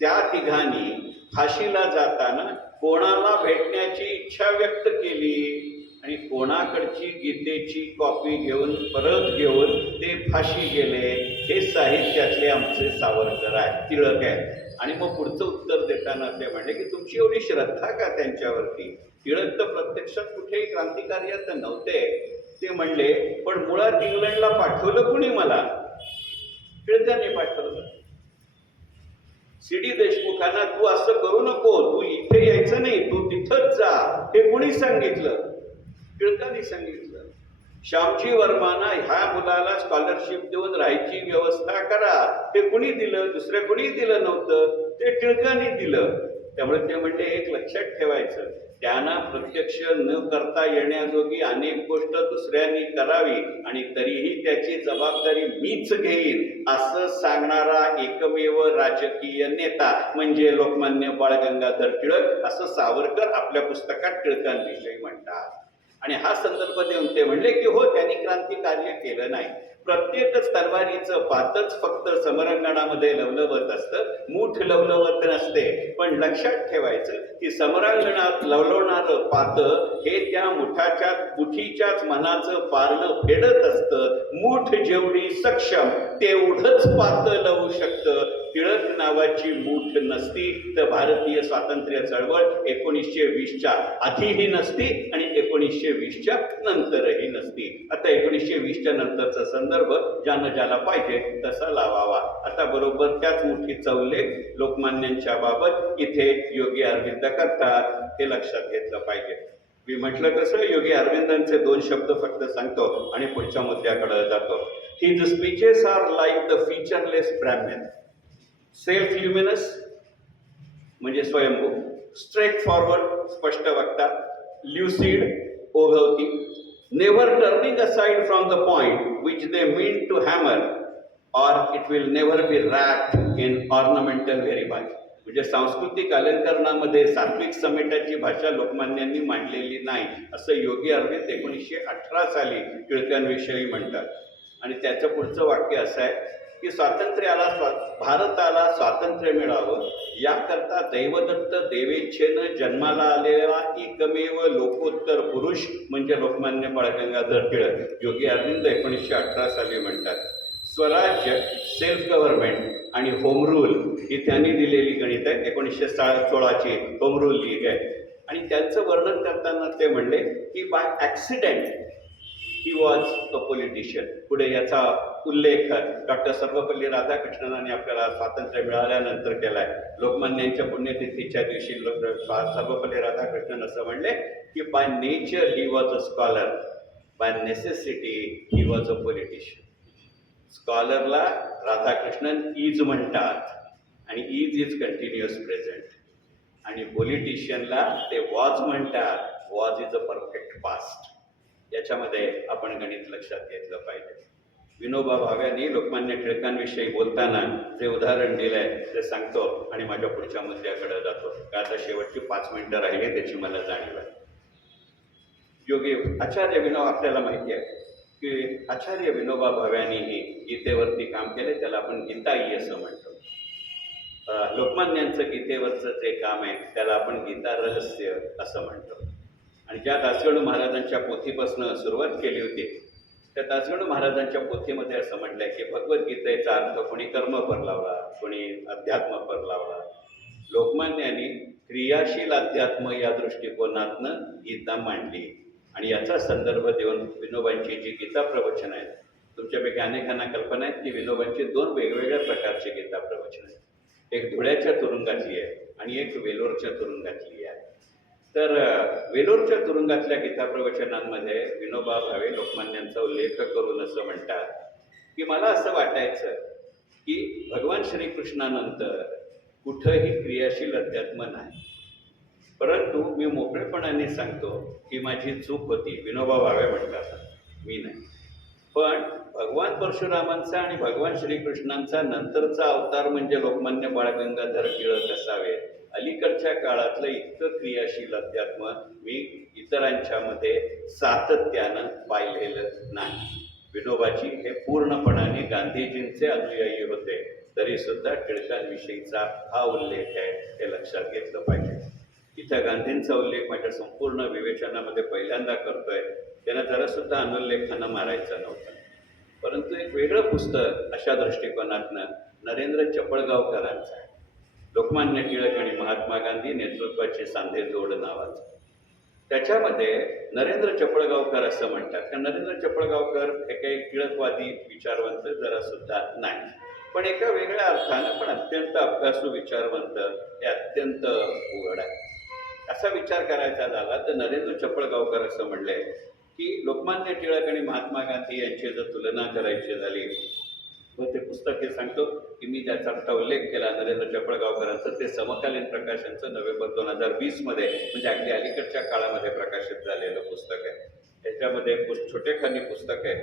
त्या तिघांनी फाशीला जाताना कोणाला भेटण्याची इच्छा व्यक्त केली आणि कोणाकडची गीतेची कॉपी घेऊन परत घेऊन ते फाशी गेले, हे साहित्यातले आमचे सावरकर आहे, टिळक आहे. आणि मग पुढचं उत्तर देताना ते म्हणले की तुमची एवढी श्रद्धा का त्यांच्यावरती? टिळक तर प्रत्यक्षात कुठेही क्रांतिकार्यात नव्हते. ते म्हणले पण मुळात इंग्लंडला पाठवलं कुणी मला? टिळकांनी पाठवलं. सी.डी. देशमुखांना तू असं करू नको, तू इथे यायचं नाही, तू तिथंच जा, हे कुणी सांगितलं? टिळकांनी सांगितलं. श्यामजी वर्मांना ह्या मुलाला स्कॉलरशिप देऊन राहायची व्यवस्था करा, हे कुणी दिलं? दुसरं कुणी दिलं नव्हतं, ते टिळकांनी दिलं. त्यामुळे ते म्हणजे एक लक्षात ठेवायचं, त्यांना प्रत्यक्ष न करता येण्याजोगी अनेक गोष्ट दुसऱ्यांनी करावी आणि तरीही त्याची जबाबदारी मीच घेईन असं सांगणारा एकमेव राजकीय नेता म्हणजे लोकमान्य बाळ गंगाधर टिळक, असं सावरकर आपल्या पुस्तकात टिळकांविषयी म्हणतात. आणि हा संदर्भ देऊन ते म्हणले की हो, त्यांनी क्रांतिकार्य केलं नाही. प्रत्येकच तलवारीचं पातच फक्त समरांगणामध्ये लवलवत असतं, मूठ लवलवत नसते. पण लक्षात ठेवायचं की समरांगणात लवलवणारं पात हे त्या मुठीच्याच मनाचं पारणं फेडत असतं. मूठ जेवढी सक्षम तेवढंच पात लवू शकतं. टिळक नावाची मूठ नसती तर भारतीय स्वातंत्र्य चळवळ 1920च्या आधीही नसती आणि 1920च्या नंतरही नसती. आता 1920च्या नंतरचा संदर्भ ज्यानं ज्याला पाहिजे तसा लावावा. आता बरोबर त्याच मुठीचा उल्लेख लोकमान्यांच्या बाबत इथे योगी अरविंद करतात, हे लक्षात घेतलं पाहिजे. मी म्हटलं कसं, योगी अरविंदांचे 2 शब्द फक्त सांगतो आणि पुढच्या मुद्द्याकडे जातो. His speeches are like the featureless Brahman, self luminous म्हणजे स्वयंभू, स्ट्रेट फॉरवर्ड स्पष्ट वक्ता, ल्युसिड ओघवती, never turning aside from the point which they mean to hammer out it will never be wrapped in ornamental verbiage. म्हणजे सांस्कृतिक अलंकरणामध्ये सात्विक समेटाची भाषा लोकमान्यांनी मांडलेली नाही, असं योगी अरविंद 1918 साली टिळकांविषयी म्हणतात. आणि त्याचं पुढचं वाक्य असं आहे की भारताला स्वातंत्र्य मिळावं याकरता दैवदत्त देवेच्छेनं जन्माला आलेला एकमेव लोकोत्तर पुरुष म्हणजे लोकमान्य बाळ गंगाधर टिळक. योगी अरविंद 1918 साली म्हणतात. स्वराज्य, सेल्फ गव्हर्नमेंट आणि होम रूल ही त्यांनी दिलेली गणित आहे. 1916ची होम रूल लीग आहे. आणि त्यांचं वर्णन करताना ते म्हणले की by accident he was a politician. पुढे याचा उल्लेख डॉक्टर सर्वपल्ली राधाकृष्णनांनी आपल्याला स्वातंत्र्य मिळाल्यानंतर केलाय. लोकमान्यांच्या पुण्यतिथीच्या दिवशी सर्वपल्ली राधाकृष्णन असं म्हणले की by nature he was a scholar, by necessity he was a politician. स्कॉलरला राधाकृष्णन इज म्हणतात आणि इज कंटिन्युअस प्रेझेंट, आणि पॉलिटिशियनला ते वॉज म्हणतात. Was is a perfect past. याच्यामध्ये आपण गणित लक्षात घेतलं पाहिजे. विनोबा भाव्यांनी लोकमान्य टिळकांविषयी बोलताना जे उदाहरण दिलंय ते सांगतो आणि माझ्या पुढच्या मुद्द्याकडे जातो. का आता शेवटची 5 मिनिटं राहिली त्याची मला जाणीव आहे. योगी आचार्य विनोबा, आपल्याला माहिती आहे की आचार्य विनोबा भाव्यांनीही गीतेवरती काम केले, त्याला आपण गीताई असं म्हणतो. लोकमान्यांचं गीतेवरचं जे काम आहे त्याला आपण गीता रहस्य असं म्हणतो. आणि ज्या दासगणू महाराजांच्या पोथीपासून सुरुवात केली होती त्या दासगणू महाराजांच्या पोथीमध्ये असं म्हटलंय की भगवद्गीतेचा अर्थ कोणी कर्मपर लावला, कोणी अध्यात्मपर लावला. लोकमान्यांनी क्रियाशील अध्यात्म या दृष्टिकोनातनं गीता मांडली. आणि याचा संदर्भ देऊन विनोबांची जी गीता प्रवचन आहेत, तुमच्यापैकी अनेकांना कल्पना आहे की विनोबांची 2 वेगवेगळ्या प्रकारची गीता प्रवचन आहेत. एक धुळ्याच्या तुरुंगातली आहे आणि एक वेलोरच्या तुरुंगातली आहे. तर वेलोरच्या तुरुंगातल्या गीता प्रवचनांमध्ये विनोबा भावे लोकमान्यांचा उल्लेख करून असं म्हणतात की मला असं वाटायचं की भगवान श्रीकृष्णानंतर कुठंही क्रियाशील अध्यात्म नाही. परंतु मी मोकळेपणाने सांगतो की माझी चूक होती. विनोबा भावे म्हणतात, मी नाही. पण भगवान परशुरामांचा आणि भगवान श्रीकृष्णांचा नंतरचा अवतार म्हणजे लोकमान्य बाळ गंगाधर टिळक असावे. अलीकडच्या काळातलं इतकं क्रियाशील अध्यात्म मी इतरांच्या मध्ये सातत्यानं पाहिलेलं नाही. विनोबाजी हे पूर्णपणाने गांधीजींचे अनुयायी होते, तरी सुद्धा टिळकांविषयीचा हा उल्लेख आहे हे लक्षात घेतलं पाहिजे. इथं गांधींचा उल्लेख माझ्या संपूर्ण विवेचनामध्ये पहिल्यांदा करतोय. त्यांना जरा सुद्धा अनुल्लेखानं मारायचं नव्हतं. परंतु एक वेगळं पुस्तक अशा दृष्टिकोनातनं नरेंद्र चपळगावकरांचं आहे, लोकमान्य टिळक आणि महात्मा गांधी नेतृत्वाची सांधेजोड नावाचं. त्याच्यामध्ये नरेंद्र चपळगावकर असं म्हणतात की नरेंद्र चपळगावकर हे काही टिळकवादी विचारवंत जरा सुद्धा नाही, पण एका वेगळ्या अर्थानं पण अत्यंत अभ्यासू विचारवंत, हे अत्यंत उघड आहे. असा विचार करायचा झाला तर नरेंद्र चपळगावकर असं म्हणले की लोकमान्य टिळक आणि महात्मा गांधी यांची जर तुलना करायची झाली, व ते पुस्तक हे सांगतो की मी ज्याचा आता उल्लेख केला नरेंद्र चपळगावकरांचं, ते समकालीन प्रकाशनचं नोव्हेंबर 2020 मध्ये, म्हणजे अगदी अलीकडच्या काळामध्ये प्रकाशित झालेलं पुस्तक आहे. त्याच्यामध्ये छोटेखानी पुस्तक आहे.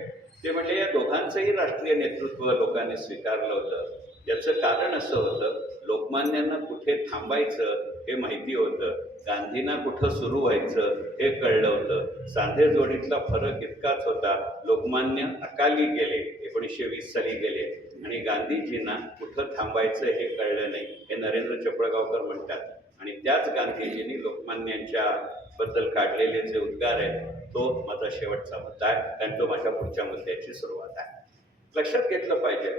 ते म्हणजे या दोघांचंही राष्ट्रीय नेतृत्व लोकांनी स्वीकारलं होतं. याचं कारण असं होतं, लोकमान्यांना कुठे थांबायचं हे माहिती होतं, गांधींना कुठं सुरू व्हायचं हे कळलं होतं. सांधेजोडीतला फरक इतकाच होता, लोकमान्य अकाली गेले, 1920 साली गेले, आणि गांधीजींना कुठं थांबायचं हे कळलं नाही, हे नरेंद्र चपळगावकर म्हणतात. आणि त्याच गांधीजींनी लोकमान्यांच्या बद्दल काढलेले जे उद्गार आहेत, तो माझा शेवटचा मुद्दा आहे आणि तो माझ्या पुढच्या मुद्द्याची सुरुवात आहे. लक्षात घेतलं पाहिजे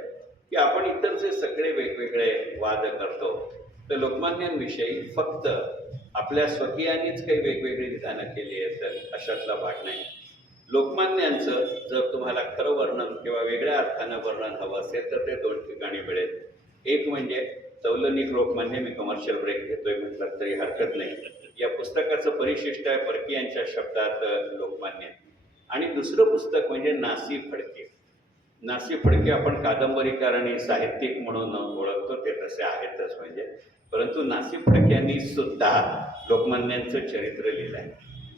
की आपण इतर जे सगळे वेगवेगळे वाद करतो, तर लोकमान्यांविषयी फक्त आपल्या स्वकीयांनीच काही वेगवेगळी विधानं केली आहेत तर अशातला भाग नाही. लोकमान्यांचं जर तुम्हाला खरं वर्णन किंवा वेगळ्या अर्थानं वर्णन हवं असेल तर ते दोन ठिकाणी मिळेल. एक म्हणजे तौलनिक लोकमान्य, मी कमर्शियल ब्रेक घेतोय म्हटलं तरी हरकत नाही. या पुस्तकाचं परिशिष्ट आहे परकीयांच्या शब्दात लोकमान्य. आणि दुसरं पुस्तक म्हणजे नासी फडके. नासी फडके आपण कादंबरीकार आणि साहित्यिक म्हणून ओळखतो, ते तसे आहेतच म्हणजे, परंतु नासी फडक्यांनी सुद्धा लोकमान्यांचं चरित्र लिहिलं आहे.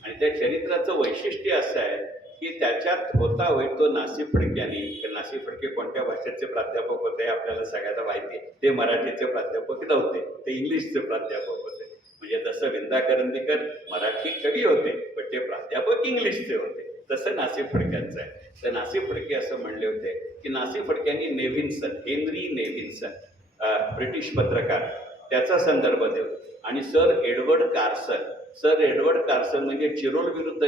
आणि त्या चरित्राचं वैशिष्ट्य असं आहे की त्याच्यात होता होय तो नासी फडक्यांनी, नासी फडके कोणत्या भाषेचे प्राध्यापक होते आपल्याला सगळ्यांना माहिती आहे. ते मराठीचे प्राध्यापक नव्हते, ते इंग्लिशचे प्राध्यापक होते. म्हणजे जसं विंदा करंदीकर मराठी कवी होते, पण ते प्राध्यापक इंग्लिशचे होते, तसं नासी फडक्यांचं आहे. तर नासी फडके असं म्हणले होते की नासी फडक्यांनी नेव्हिन्सन, हेनरी नेव्हिन्सन, ब्रिटिश पत्रकार, त्याचा संदर्भ देऊ, आणि सर एडवर्ड कार्सन म्हणजे चिरोल विरुद्ध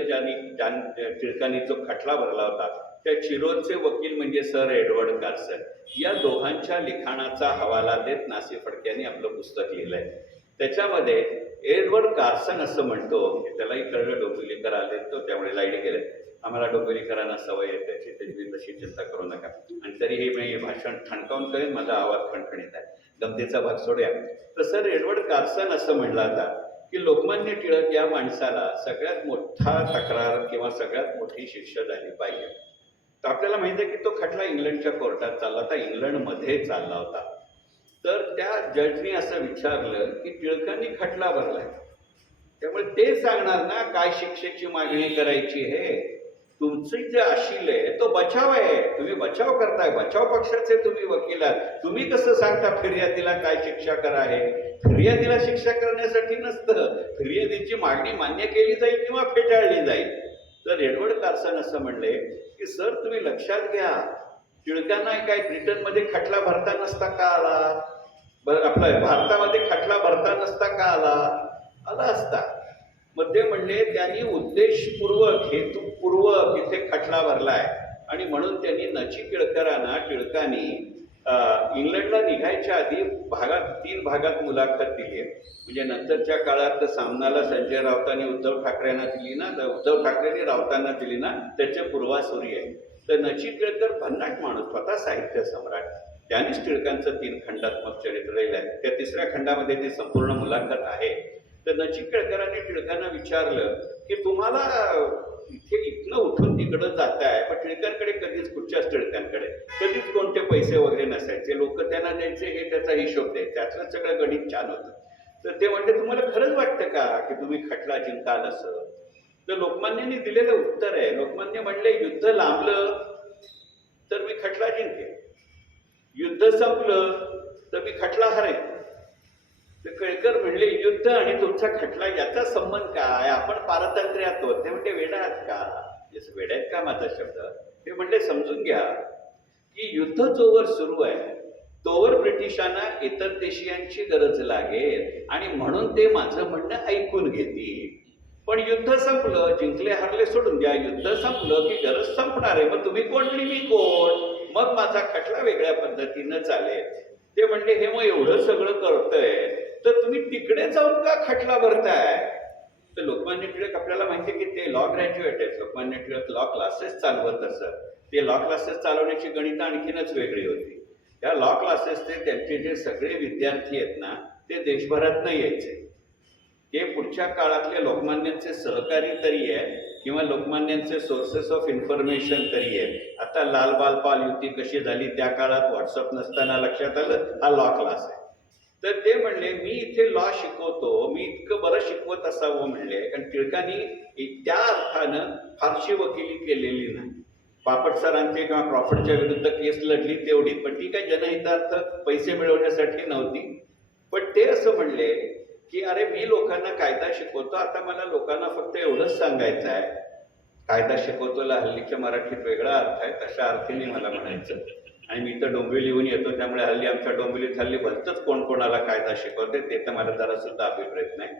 टिळकांनी जो खटला भरला होता, त्या चिरोलचे वकील म्हणजे सर एडवर्ड कार्सन. या दोघांच्या लिखाणाचा हवाला देत नासी फडक्यांनी आपलं पुस्तक लिहिलंय. त्याच्यामध्ये एडवर्ड कार्सन असं म्हणतो की त्यालाही कळलं डोंबिवलीकर आले तो, त्यामुळे लाईट गेले. आम्हाला डोंबिवलीकरांना सवय आहे त्याची, त्याची तशी चिंता करू नका. आणि तरीही मी भाषण ठणकावून करेन, माझा आवाज खणखणीत आहे, गमतीचा भाग सोडूया. तर सर एडवर्ड कार्सन असं म्हणलं होता की लोकमान्य टिळक या माणसाला सगळ्यात मोठा तक्रार किंवा सगळ्यात मोठी शिक्षा झाली पाहिजे. तर आपल्याला माहिती आहे की तो खटला इंग्लंडच्या कोर्टात चालला होता, इंग्लंडमध्ये चालला होता. तर त्या जजनी असं विचारलं की टिळकांनी खटला भरलाय, त्यामुळे ते सांगणार ना काय शिक्षेची मागणी करायची. हे तुमची जे अशील आहे तो बचाव आहे, तुम्ही बचाव करताय, बचाव पक्षाचे तुम्ही वकील आहात. तुम्ही कसं सांगता फिर्यादीला काय शिक्षा करा? आहे फिर्यादीला शिक्षा करण्यासाठी नसतं, फिर्यादीची मागणी मान्य केली जाईल किंवा फेटाळली जाईल. तर एडवर्ड कार्सन असं म्हणले की सर तुम्ही लक्षात घ्या, टिळकांना काय ब्रिटनमध्ये खटला भरता नसता का आला? आपला भारतामध्ये खटला भरता नसता का आला असता. मग ते म्हणले त्यांनी उद्देशपूर्वक, हेतुपूर्वक इथे खटला भरलाय, आणि म्हणून त्यांनी नची टिळकरांना टिळकांनी इंग्लंडला निघायच्या आधी 3 भागात मुलाखत दिली आहे. म्हणजे नंतरच्या काळात सामनाला संजय राऊतांनी उद्धव ठाकरेंना दिली ना, उद्धव ठाकरेंनी राऊतांना दिली ना, त्याचे पूर्वासुरी आहे. तर नची टिळकर भन्नाट माणूस, स्वतः साहित्य सम्राट, त्यांनीच टिळकांचं 3 खंडात्मक चरित्र लिहिलं आहे. त्या 3ऱ्या खंडामध्ये ती संपूर्ण मुलाखत आहे. तर नची टिळकरांनी टिळकांना विचारलं की तुम्हाला इथे इथनं उठून तिकडं जात आहे, पण टिळकांकडे कधीच कुठच्याच टिळकांकडे कधीच कोणते पैसे वगैरे नसायचे. लोक त्यांना द्यायचे, हे त्याचा हिशोब द्यायचे. त्यातलं सगळं गणित छान होतं. तर ते म्हणले, तुम्हाला खरंच वाटतं का की तुम्ही खटला जिंकाल असं? तर लोकमान्यांनी दिलेलं उत्तर आहे. लोकमान्य म्हणले, युद्ध लांबलं तर मी खटला जिंकेन, युद्ध संपलं तर मी खटला हरेन. तर केळकर म्हणले, युद्ध आणि तुमचा खटला याचा संबंध काय? आपण पारतंत्र्यात आहोत. ते म्हणते, वेडा आहात का? वेडा आहेत का माझा शब्द? ते म्हणले, समजून घ्या की युद्ध जोवर सुरू आहे तोवर ब्रिटिशांना इतर देशीयांची गरज लागेल आणि म्हणून ते माझं म्हणणं ऐकून घेतील. पण युद्ध संपलं, जिंकले हारले सोडून द्या, युद्ध संपलं की गरज संपणार आहे. मग तुम्ही कोण आणि मी कोण? मग माझा खटला वेगळ्या पद्धतीनं चालेल. ते म्हणले, हे मग एवढं सगळं करतंय तर तुम्ही तिकडे जाऊन का खटला भरताय? तर लोकमान्य टिळक, आपल्याला माहिती आहे की ते लॉ ग्रॅज्युएट आहेत. लोकमान्य टिळक लॉ क्लासेस चालवत असत. ते लॉ क्लासेस चालवण्याची गणितं आणखीनच वेगळी होती. त्या लॉ क्लासेसचे त्यांचे जे सगळे विद्यार्थी आहेत ना, ते देशभरातनं यायचे. ते पुढच्या काळातले लोकमान्यांचे सहकारी तरी आहे किंवा लोकमान्यांचे सोर्सेस ऑफ इन्फॉर्मेशन तरी आहे. आता लाल बाल पाल युती कशी झाली त्या काळात व्हॉट्सअप नसताना लक्षात आलं हा लॉ क्लास आहे. तर ते म्हणले, मी इथे लॉ शिकवतो, मी इतकं बरं शिकवत असावं म्हणले, कारण टिळकांनी त्या अर्थानं फारशी वकिली केलेली नाही. बापट सरांचे किंवा क्रॉफर्डच्या विरुद्ध केस लढली तेवढी, पण ती काही जनहितार्थ पैसे मिळवण्यासाठी नव्हती. पण ते असं म्हणले की अरे, मी लोकांना कायदा शिकवतो, आता मला लोकांना फक्त एवढंच सांगायचं आहे, कायदा शिकवतोला हल्लीच्या मराठीत वेगळा अर्थ आहे, तशा अर्थाने मला म्हणायचं. आणि मी तर डोंबिवली येऊन येतो, त्यामुळे हल्ली आमच्या डोंबिवलीत हल्ली भलतंच कोण कोणाला कायदा शिकवते ते तर मला जरा सुद्धा अभिप्रेत नाही.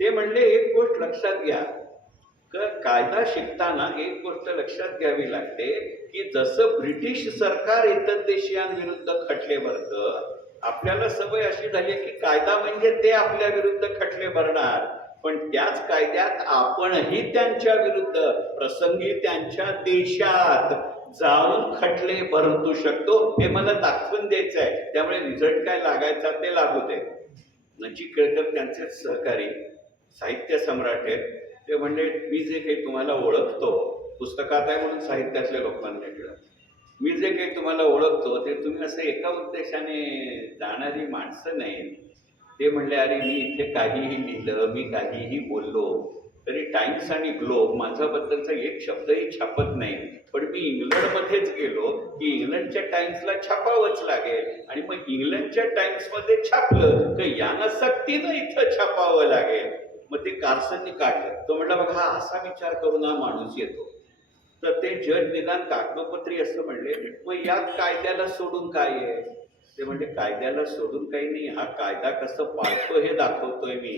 ते म्हणले, एक गोष्ट लक्षात घ्या, कायदा शिकताना एक गोष्ट लक्षात घ्यावी लागते की जसं ब्रिटिश सरकार इतर देशीयांविरुद्ध खटले भरतं, आपल्याला सवय अशी झाली की कायदा म्हणजे ते आपल्या विरुद्ध खटले भरणार, पण त्याच कायद्यात आपणही त्यांच्या विरुद्ध प्रसंगी त्यांच्या देशात जाऊन खटले भरतू शकतो, हे मला दाखवून द्यायचं आहे. त्यामुळे रिझल्ट काय लागायचा ते लागू दे. नची केळकर त्यांचे सहकारी साहित्य सम्राट आहेत. ते म्हणले, मी जे काही तुम्हाला ओळखतो, पुस्तकात आहे म्हणून साहित्यातले लोकमान्य टिळक, मी जे काही तुम्हाला ओळखतो ते तुम्ही असं एका उद्देशाने जाणारी माणसं नाही. ते म्हणले, अरे, मी इथे काहीही लिहिलं, मी काहीही बोललो तरी टाइम्स आणि ग्लोब माझ्याबद्दलचा एक शब्दही छापत नाही. पण मी इंग्लंडमध्येच गेलो की इंग्लंडच्या टाइम्सला छापावंच लागेल, आणि मग इंग्लंडच्या टाइम्समध्ये छापलं तर यांना सक्तीनं इथं छापावं लागेल. मग ते कार्सननी काढलं. तो म्हटला, बघा, हा असा विचार करून हा माणूस येतो. तर ते जज निदान कागदोपत्री असं म्हणले, मग या कायद्याला सोडून काय आहे? ते म्हणजे कायद्याला सोडून काही नाही, हा कायदा कसं पाळतो हे दाखवतोय मी.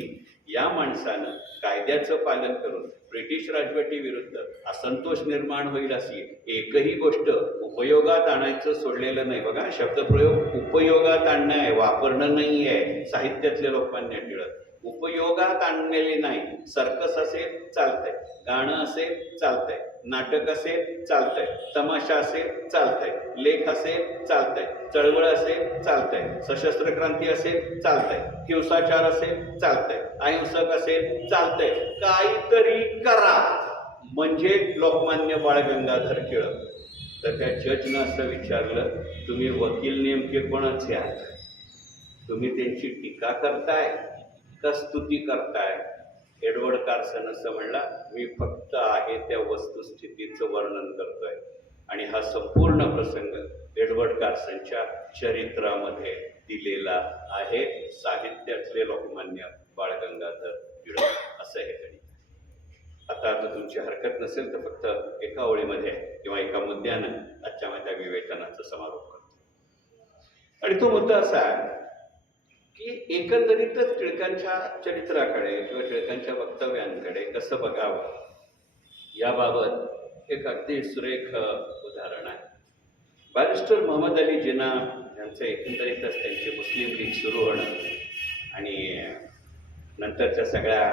या माणसानं कायद्याचं पालन करून ब्रिटिश राजवटीविरुद्ध असंतोष निर्माण होईल अशी एकही गोष्ट उपयोगात आणायचं सोडलेलं नाही. बघा, शब्दप्रयोग उपयोगात आणणं आहे, वापरणं नाही आहे. साहित्यातले लोकमान्य टिळक उपयोगात आणलेले नाही. सर्कस असेल चालतंय, गाणं असेल चालतंय, नाटक असेल चालतंय, तमाशा असेल चालतंय, लेख असेल चालतंय, चळवळ असेल चालतंय, सशस्त्र क्रांती असेल चालतंय, हिंसाचार असेल चालतंय, अहिंसक असेल चालतंय, काहीतरी करा म्हणजे लोकमान्य बाळ गंगाधर टिळक. तर त्या जजनं असं विचारलं, तुम्ही वकील नेमके कोणाचे आहात? तुम्ही त्यांची टीका करताय का स्तुती करताय? एडवर्ड कार्सन असं म्हणला, मी फक्त आहे त्या वस्तुस्थितीचं वर्णन करतोय. आणि हा संपूर्ण प्रसंग एडवर्ड कार्सनच्या चरित्रामध्ये दिलेला आहे. साहित्यातले लोकमान्य बाळ गंगाधर टिळक असं हे गणित. आता तुमची हरकत नसेल तर फक्त एका ओळीमध्ये किंवा एका मुद्द्यानं आजच्या माझ्या विवेचनाचा समारोप करतो. आणि तो मुद्दा असा आहे की एकंदरीतच टिळकांच्या चरित्राकडे किंवा टिळकांच्या वक्तव्यांकडे कसं बघावं याबाबत एक अगदी सुरेख उदाहरण आहे. बॅरिस्टर मोहम्मद अली जिना यांचं एकंदरीतच त्यांची मुस्लिम लीग सुरू होणं आणि नंतरच्या सगळ्या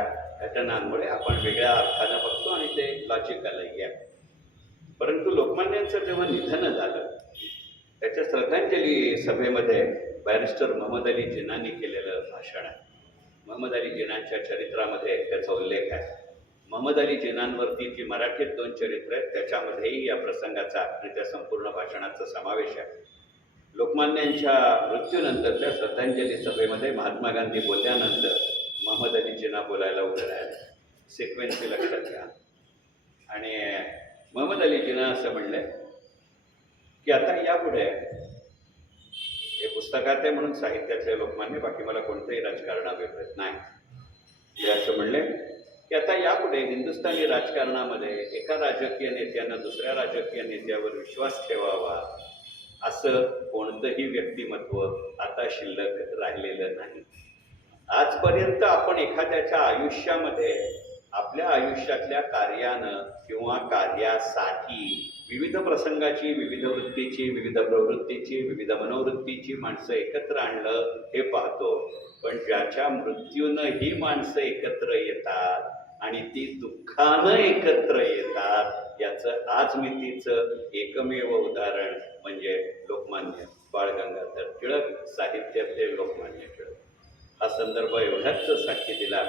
घटनांमुळे आपण वेगळ्या अर्थानं बघतो आणि ते लॉजिकलही आहे. परंतु लोकमान्यांचं जेव्हा निधन झालं त्याच्या श्रद्धांजली सभेमध्ये बॅरिस्टर मोहम्मद अली जिनांनी केलेलं भाषण आहे. मोहम्मद अली जिनांच्या चरित्रामध्ये त्याचा उल्लेख आहे. मोहम्मद अली जिनांवरती जी मराठीत 2 चरित्र आहेत त्याच्यामध्येही या प्रसंगाचा आणि त्या संपूर्ण भाषणाचा समावेश आहे. लोकमान्यांच्या मृत्यूनंतरच्या श्रद्धांजली सभेमध्ये महात्मा गांधी बोलल्यानंतर मोहम्मद अली जिना बोलायला उभे राहिले. सिक्वेन्सी लक्षात घ्या. आणि मोहम्मद अली जिना असं म्हणले की आता यापुढे हे पुस्तकात आहे म्हणून साहित्यातले लोकमान्य, बाकी मला कोणतंही राजकारणाभिप्रेत नाही. ते असं म्हणले की आता यापुढे हिंदुस्थानी राजकारणामध्ये एका राजकीय नेत्यानं दुसऱ्या राजकीय नेत्यावर विश्वास ठेवावा असं कोणतंही व्यक्तिमत्व आता शिल्लक राहिलेलं नाही. आजपर्यंत आपण एखाद्याच्या आयुष्यामध्ये आपल्या आयुष्यातल्या कार्यानं किंवा कार्यासाठी विविध प्रसंगाची, विविध वृत्तीची, विविध प्रवृत्तीची, विविध मनोवृत्तीची माणसं एकत्र आणलं हे पाहतो. पण ज्याच्या मृत्यूनं ही माणसं एकत्र येतात आणि ती दुःखानं एकत्र येतात याचं आजमितीचं एकमेव उदाहरण म्हणजे लोकमान्य बाळ गंगाधर टिळक, साहित्यातले लोकमान्य टिळक. हा संदर्भ एवढ्याच साक्षी दिला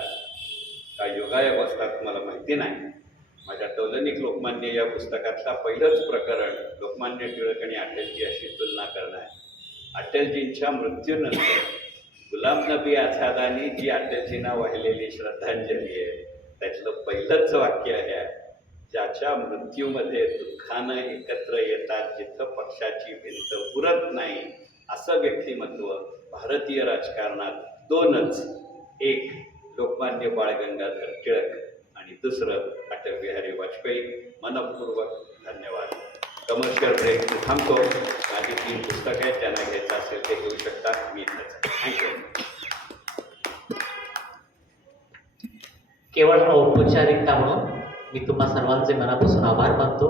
का योगायोग असतात मला माहिती नाही. माझ्या तौलनिक लोकमान्य या पुस्तकातला पहिलंच प्रकरण लोकमान्य टिळक आणि अटलजी अशी तुलना करणं आहे. अटलजींच्या मृत्यूनंतर गुलाम नबी आझादांनी जी अटलजींना वाहिलेली श्रद्धांजली आहे त्यातलं पहिलंच वाक्य आहे, ज्याच्या मृत्यूमध्ये दुःखानं एकत्र येतात जिथं पक्षाची भिंत उरत नाही असं व्यक्तिमत्व भारतीय राजकारणात दोनच, एक लोकमान्य बाळ गंगाधर टिळक आणि दुसरं अटल बिहारी वाजपेयी. मनपूर्वक धन्यवाद. कमर्शियल ब्रेक थांबतो. माझी 3 पुस्तकं आहेत, ज्यांना घ्यायचं असेल ते घेऊ शकता. मी इथंच. थँक्यू. केवळ औपचारिकता म्हणून मी तुम्हा सर्वांचे मनापासून आभार मानतो.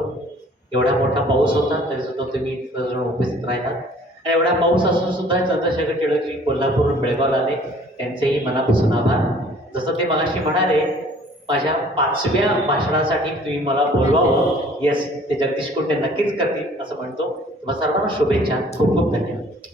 एवढा मोठा पाऊस होता तरी सुद्धा तुम्ही सर्वजण उपस्थित राहिलात आणि एवढा पाऊस असून सुद्धा चंद्रशेखर टिळकजी कोल्हापूरहून बेळगावला आले, त्यांचेही मनापासून आभार. जसं ते मगाशी म्हणाले माझ्या 5व्या भाषणासाठी तुम्ही मला बोलवावं, येस ते जगदीश कुंटे नक्कीच करतील असं म्हणतो. तुम्हा सर्वांना शुभेच्छा. खूप खूप धन्यवाद.